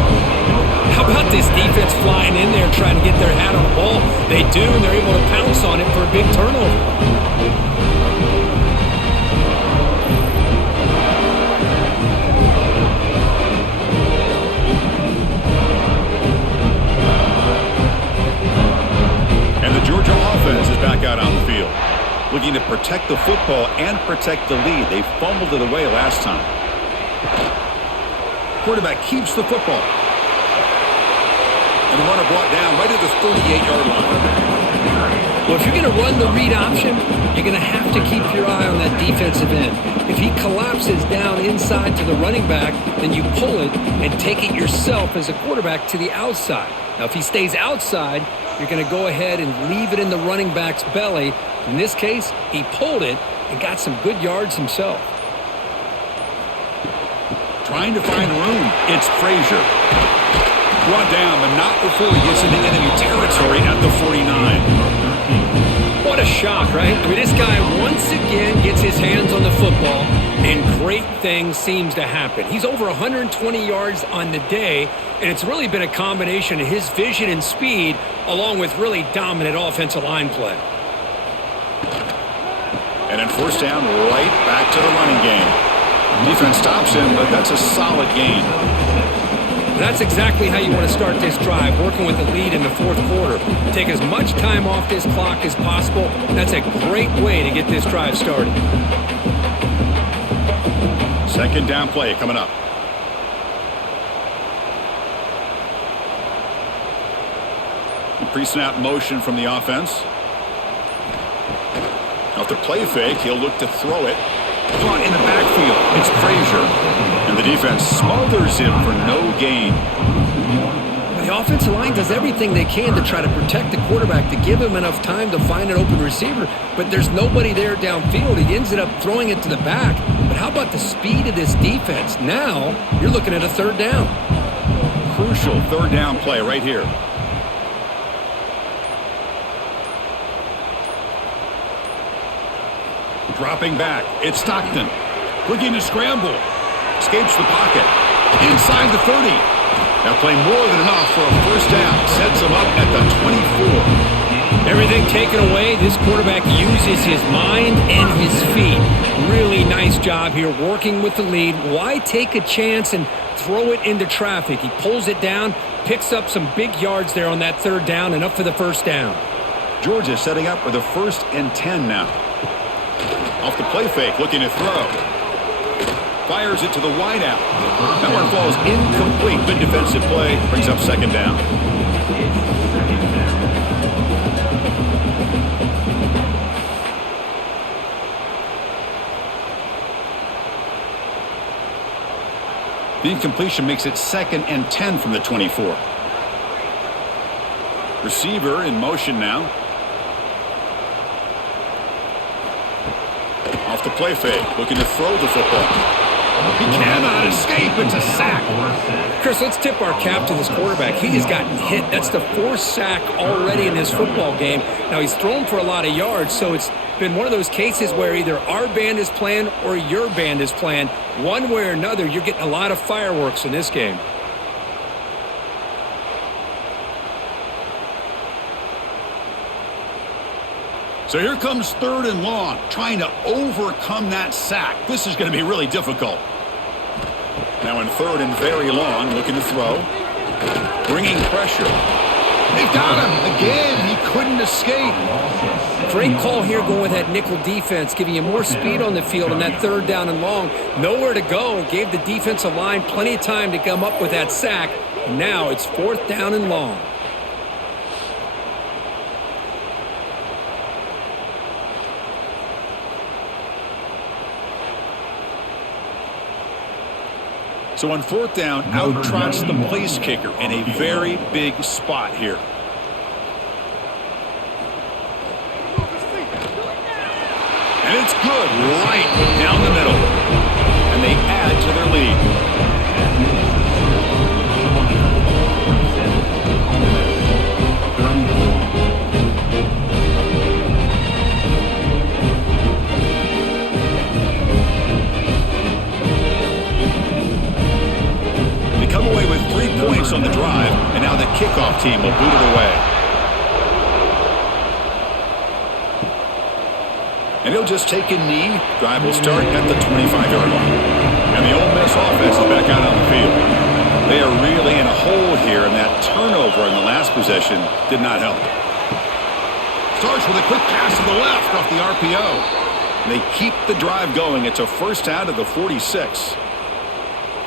How about this defense flying in there trying to get their hat on the ball? They do, and they're able to pounce on it for a big turnover. Offense is back out on the field, looking to protect the football and protect the lead. They fumbled it away last time. Quarterback keeps the football. And the runner brought down right at the 38-yard line. Well, if you're going to run the read option, you're going to have to keep your eye on that defensive end. If he collapses down inside to the running back, then you pull it and take it yourself as a quarterback to the outside. Now, if he stays outside, you're going to go ahead and leave it in the running back's belly. In this case, he pulled it and got some good yards himself. Trying to find room. It's Frazier. Brought down, but not before he gets into enemy territory at the 49. What a shock, right? I mean, this guy once again gets his hands on the football, and great things seems to happen. He's over 120 yards on the day, and it's really been a combination of his vision and speed along with really dominant offensive line play. And then first down, right back to the running game. Defense stops him, but that's a solid gain. That's exactly how you want to start this drive, working with the lead in the fourth quarter. Take as much time off this clock as possible. That's a great way to get this drive started. Second down play coming up. Pre-snap motion from the offense. Off the play fake, he'll look to throw it. Caught in the backfield. It's Frazier. And the defense smothers him for no gain. The offensive line does everything they can to try to protect the quarterback, to give him enough time to find an open receiver, but there's nobody there downfield. He ends up throwing it to the back. But how about the speed of this defense? Now you're looking at a third down. Crucial third down play right here. Dropping back, it's Stockton. Looking to scramble. Escapes the pocket. Inside the 30. That play more than enough for a first down. Sets him up at the 24. Everything taken away, this quarterback uses his mind and his feet. Really nice job here working with the lead. Why take a chance and throw it into traffic? He pulls it down, picks up some big yards there on that third down, and up for the first down. Georgia setting up for the 1st and 10 now. Off the play fake, looking to throw. Fires it to the wideout. That one falls incomplete. Good defensive play. Brings up second down. The incompletion makes it 2nd and 10 from the 24. Receiver in motion now. Off the play fake, looking to throw the football. He cannot escape. It's a sack. Chris, let's tip our cap to this quarterback. He has gotten hit. That's the 4th sack already in this football game. Now, he's thrown for a lot of yards, so it's been one of those cases where either our band is playing or your band is playing. One way or another, you're getting a lot of fireworks in this game. So here comes 3rd and long, trying to overcome that sack. This is going to be really difficult. Now in 3rd and very long, looking to throw. Bringing pressure. They've got him again. He couldn't escape. Great call here going with that nickel defense, giving you more speed on the field on that 3rd down and long. Nowhere to go. Gave the defensive line plenty of time to come up with that sack. And now it's 4th down and long. So on 4th down, out trots the place kicker in a very big spot here. And it's good, right down the middle. And they add to their lead. Come away with 3 points on the drive, and now the kickoff team will boot it away. And he'll just take a knee. Drive will start at the 25-yard line. And the Ole Miss offense is back out on the field. They are really in a hole here, and that turnover in the last possession did not help. Starts with a quick pass to the left off the RPO. They keep the drive going. It's a first down to the 46.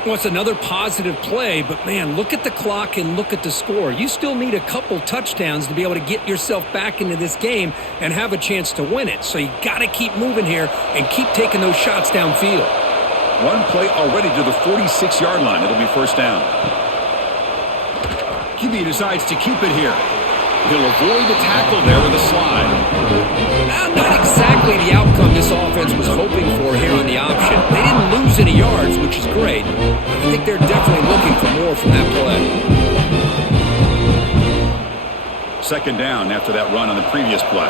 Well, it's another positive play, but man, look at the clock and look at the score. You still need a couple touchdowns to be able to get yourself back into this game and have a chance to win it. So you got to keep moving here and keep taking those shots downfield. One play already to the 46-yard line. It'll be first down. QB decides to keep it here. He'll avoid the tackle there with a slide. Not exactly the outcome this offense was hoping for here on the option. They didn't lose any yards, which is great. I think they're definitely looking for more from that play. Second down after that run on the previous play.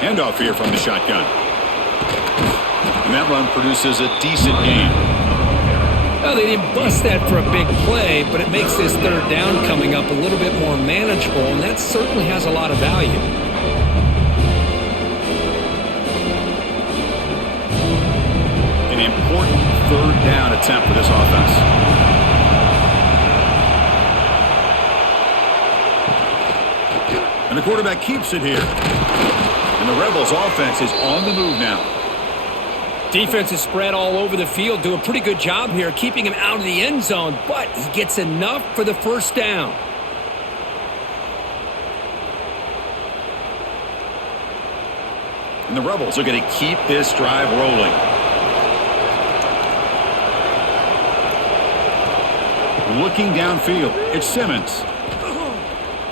Handoff here from the shotgun. And that run produces a decent gain. Well, they didn't bust that for a big play, but it makes this third down coming up a little bit more manageable, and that certainly has a lot of value. third down attempt for this offense. And the quarterback keeps it here. And the Rebels offense is on the move now. Defense is spread all over the field. Do a pretty good job here keeping him out of the end zone, but he gets enough for the first down. And the Rebels are going to keep this drive rolling. Looking downfield, it's Simmons.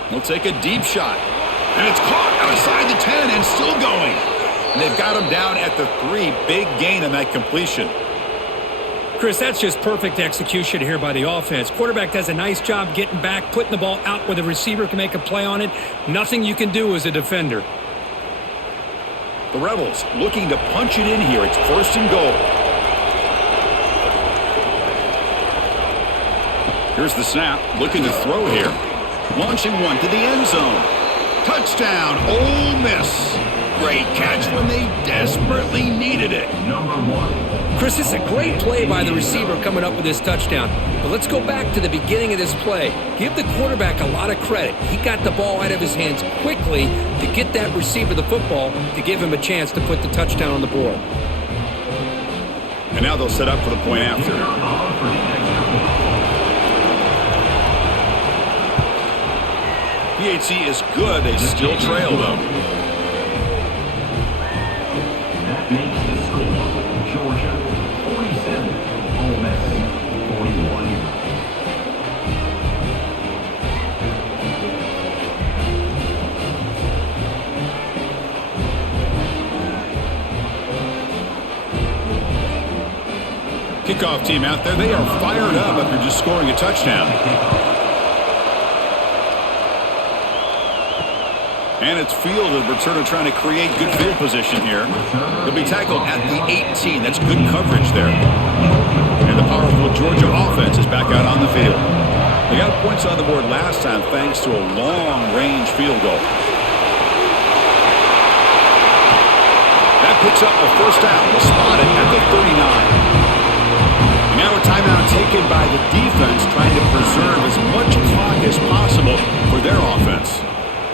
He'll take a deep shot. And it's caught outside the 10 and still going. And they've got him down at the 3. Big gain on that completion. Chris, that's just perfect execution here by the offense. Quarterback does a nice job getting back, putting the ball out where the receiver can make a play on it. Nothing you can do as a defender. The Rebels looking to punch it in here. It's first and goal. Here's the snap. Looking to throw here. Launching one to the end zone. Touchdown, Ole Miss. Great catch when they desperately needed it. Number 1. Chris, this is a great play by the receiver coming up with this touchdown. But let's go back to the beginning of this play. Give the quarterback a lot of credit. He got the ball out of his hands quickly to get that receiver the football to give him a chance to put the touchdown on the board. And now they'll set up for the point after. PHC is good. They still trail, though. That makes the score. Georgia 47, Ole Miss 41. Kickoff team out there. They are fired up after just scoring a touchdown. And it's fielded. Returner trying to create good field position here. He'll be tackled at the 18. That's good coverage there. And the powerful Georgia offense is back out on the field. They got points on the board last time thanks to a long-range field goal. That picks up a first down. We'll spot it at the 39. Now a timeout taken by the defense trying to preserve as much clock as possible for their offense.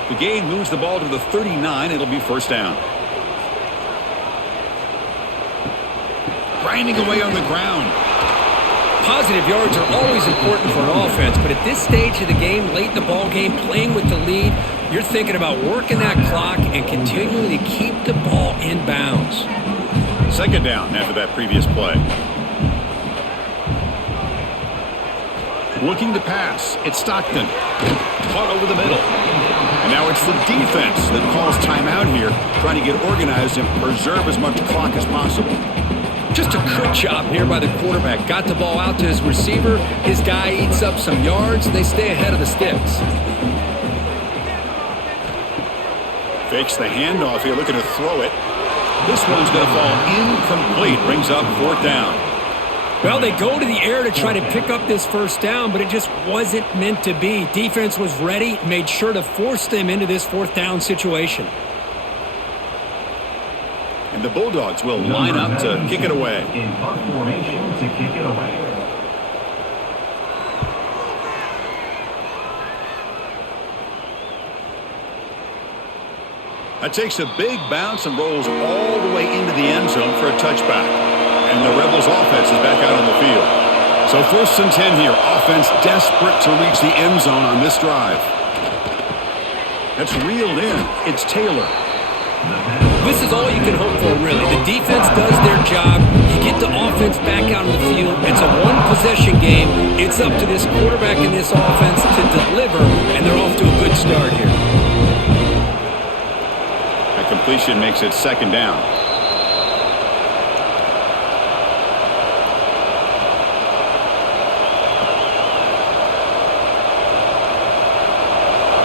The game moves the ball to the 39. It'll be first down. Grinding away on the ground. Positive yards are always important for an offense, but at this stage of the game, late in the ball game, playing with the lead, you're thinking about working that clock and continuing to keep the ball in bounds. Second down after that previous play. Looking to pass. It's Stockton. Caught over the middle. And now it's the defense that calls timeout here, trying to get organized and preserve as much clock as possible. Just a good job here by the quarterback. Got the ball out to his receiver. His guy eats up some yards, and they stay ahead of the sticks. Fakes the handoff here, looking to throw it. This one's going to fall incomplete. Brings up fourth down. Well, they go to the air to try to pick up this first down, but it just wasn't meant to be. Defense was ready, made sure to force them into this fourth down situation. And the Bulldogs will line up to kick it away. In punt formation to kick it away. That takes a big bounce and rolls all the way into the end zone for a touchback. And the Rebels offense is back out on the field. So first and 10 here. Offense desperate to reach the end zone on this drive. That's reeled in. It's Taylor. This is all you can hope for, really. The defense does their job. You get the offense back out on the field. It's a one-possession game. It's up to this quarterback and this offense to deliver, and they're off to a good start here. That completion makes it second down.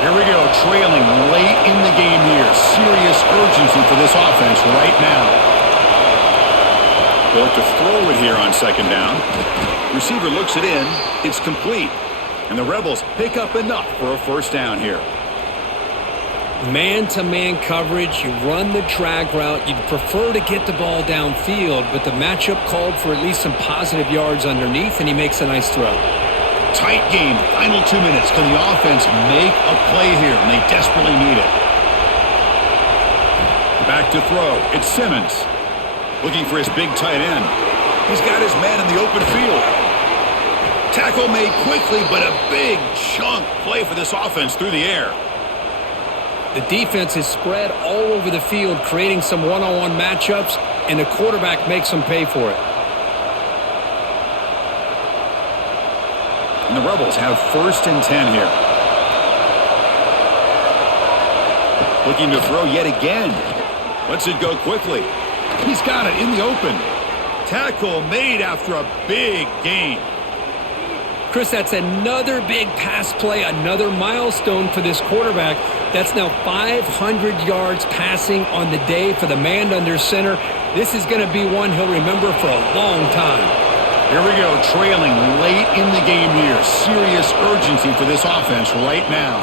Here we go, trailing late in the game here. Serious urgency for this offense right now. They'll look to throw it here on second down. Receiver looks it in. It's complete. And the Rebels pick up enough for a first down here. Man-to-man coverage, you run the drag route. You'd prefer to get the ball downfield, but the matchup called for at least some positive yards underneath, and he makes a nice throw. Tight game, final 2 minutes. Can the offense make a play here? And they desperately need it. Back to throw. It's Simmons. Looking for his big tight end. He's got his man in the open field. Tackle made quickly, but a big chunk play for this offense through the air. The defense is spread all over the field, creating some one-on-one matchups, and the quarterback makes them pay for it. And the Rebels have 1st and 10 here. Looking to throw yet again. Lets it go quickly. He's got it in the open. Tackle made after a big gain. Chris, that's another big pass play, another milestone for this quarterback. That's now 500 yards passing on the day for the man under center. This is going to be one he'll remember for a long time. Here we go, trailing late in the game here. Serious urgency for this offense right now.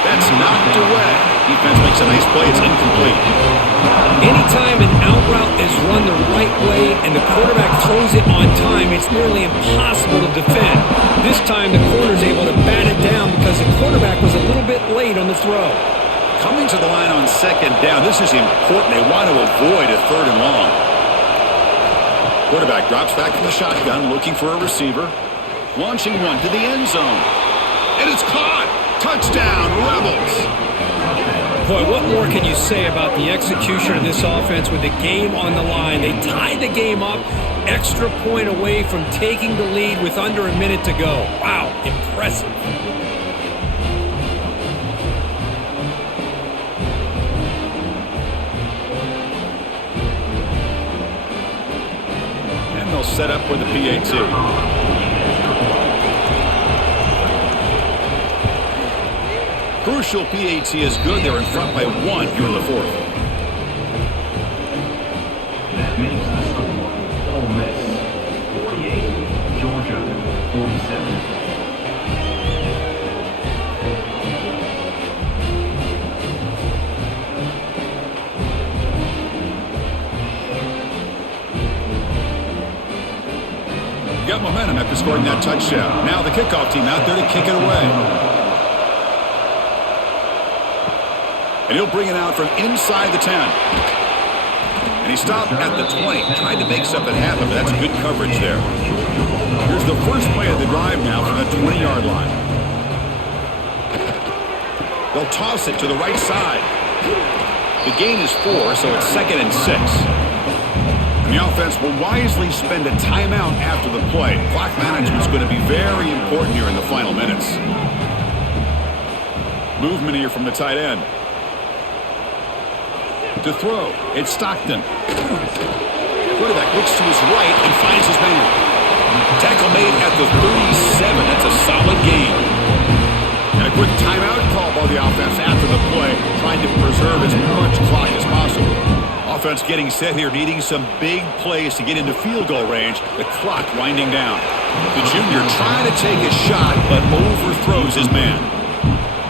That's knocked away. Defense makes a nice play. It's incomplete. Anytime an out route is run the right way and the quarterback throws it on time, it's nearly impossible to defend. This time the corner's able to bat it down because the quarterback was a little bit late on the throw. Coming to the line on 2nd down, this is important. They want to avoid a 3rd and long. Quarterback drops back from the shotgun, looking for a receiver. Launching one to the end zone. And it's caught! Touchdown, Rebels! Boy, what more can you say about the execution of this offense with the game on the line? They tied the game up, extra point away from taking the lead with under a minute to go. Wow, impressive. And they'll set up with the PAT. Crucial PAT is good. They're in front by 1 here in the 4th. That makes the score Ole Miss 48, Georgia 47. Got momentum after scoring that touchdown. Now the kickoff team out there to kick it away. And he'll bring it out from inside the 10. And he stopped at the 20. Tried to make something happen, but that's good coverage there. Here's the first play of the drive now from the 20-yard line. They'll toss it to the right side. The gain is 4, so it's 2nd and 6. And the offense will wisely spend a timeout after the play. Clock management is going to be very important here in the final minutes. Movement here from the tight end. To throw, it's Stockton. Quarterback looks to his right and finds his man. Tackle made at the 37. That's a solid gain. And a quick timeout call by the offense after the play, trying to preserve as much clock as possible. Offense getting set here, needing some big plays to get into field goal range. The clock winding down. The junior trying to take a shot, but overthrows his man.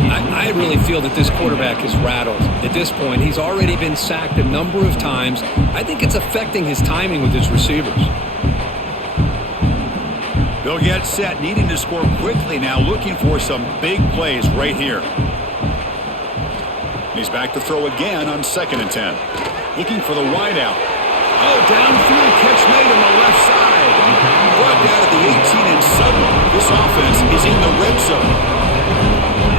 I really feel that this quarterback is rattled. At this point, he's already been sacked a number of times. I think it's affecting his timing with his receivers. They'll get set, needing to score quickly now, looking for some big plays right here. He's back to throw again on 2nd and 10. Looking for the wideout. Oh, downfield catch made on the left side. Brought down at the 18, and suddenly this offense is in the red zone.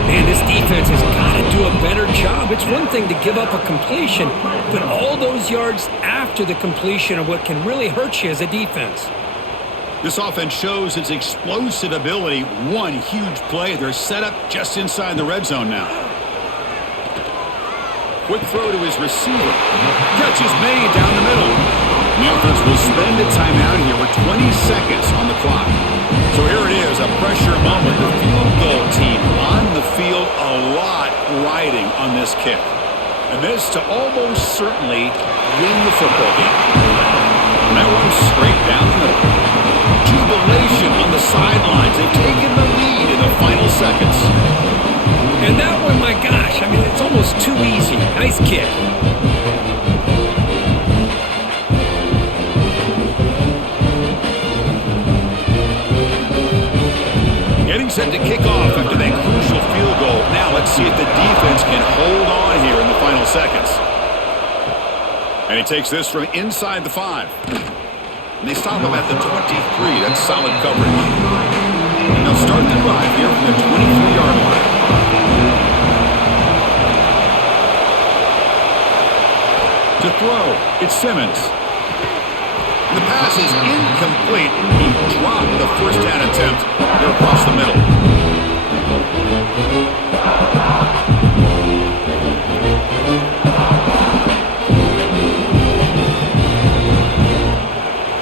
Man, this defense has got to do a better job. It's one thing to give up a completion, but all those yards after the completion are what can really hurt you as a defense. This offense shows its explosive ability. One huge play. They're set up just inside the red zone now. Quick throw to his receiver. Catch is made down the middle. The offense will spend a timeout here with 20 seconds on the clock. So here it is, a pressure moment. The field goal team on the field, a lot riding on this kick. And this to almost certainly win the football game. And that one straight down the middle. Jubilation on the sidelines. They've taken the lead in the final seconds. kick. Getting set to kick off after that crucial field goal. Now let's see if the defense can hold on here in the final seconds. And he takes this from inside the 5. And they stop him at the 23. That's solid coverage. And they'll start the drive here from the 23-yard line. To throw, it's Simmons. And the pass is incomplete. He dropped the first down attempt here across the middle.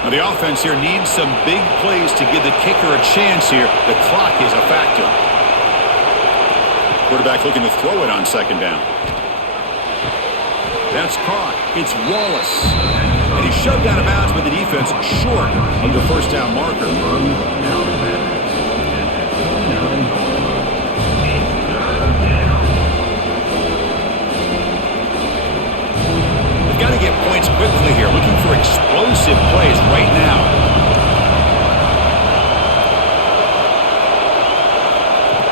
Now the offense here needs some big plays to give the kicker a chance here. The clock is a factor. Quarterback looking to throw it on second down. That's caught. It's Wallace. And he's shoved out of bounds by the defense short of the first down marker. They've got to get points quickly here, looking for explosive plays right now.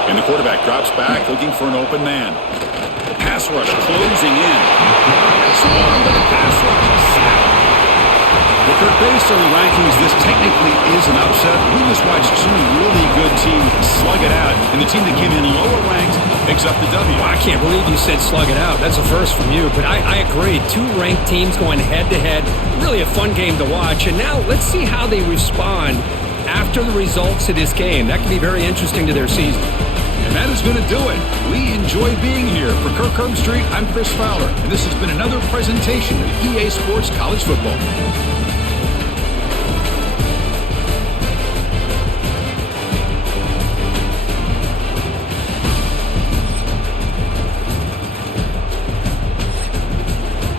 And the quarterback drops back, looking for an open man. The pass rush closing in. Swarmed by the pass rush and sack. Well, Kurt, based on the rankings, this technically is an upset. We just watched two really good teams slug it out, and the team that came in lower ranked picks up the W. Well, I can't believe you said slug it out. That's a first from you, but I agree. Two ranked teams going head-to-head. Really a fun game to watch. And now let's see how they respond after the results of this game. That could be very interesting to their season. And that is going to do it. We enjoy being here. For Kirk Herbstreit, I'm Chris Fowler, and this has been another presentation of EA Sports College Football.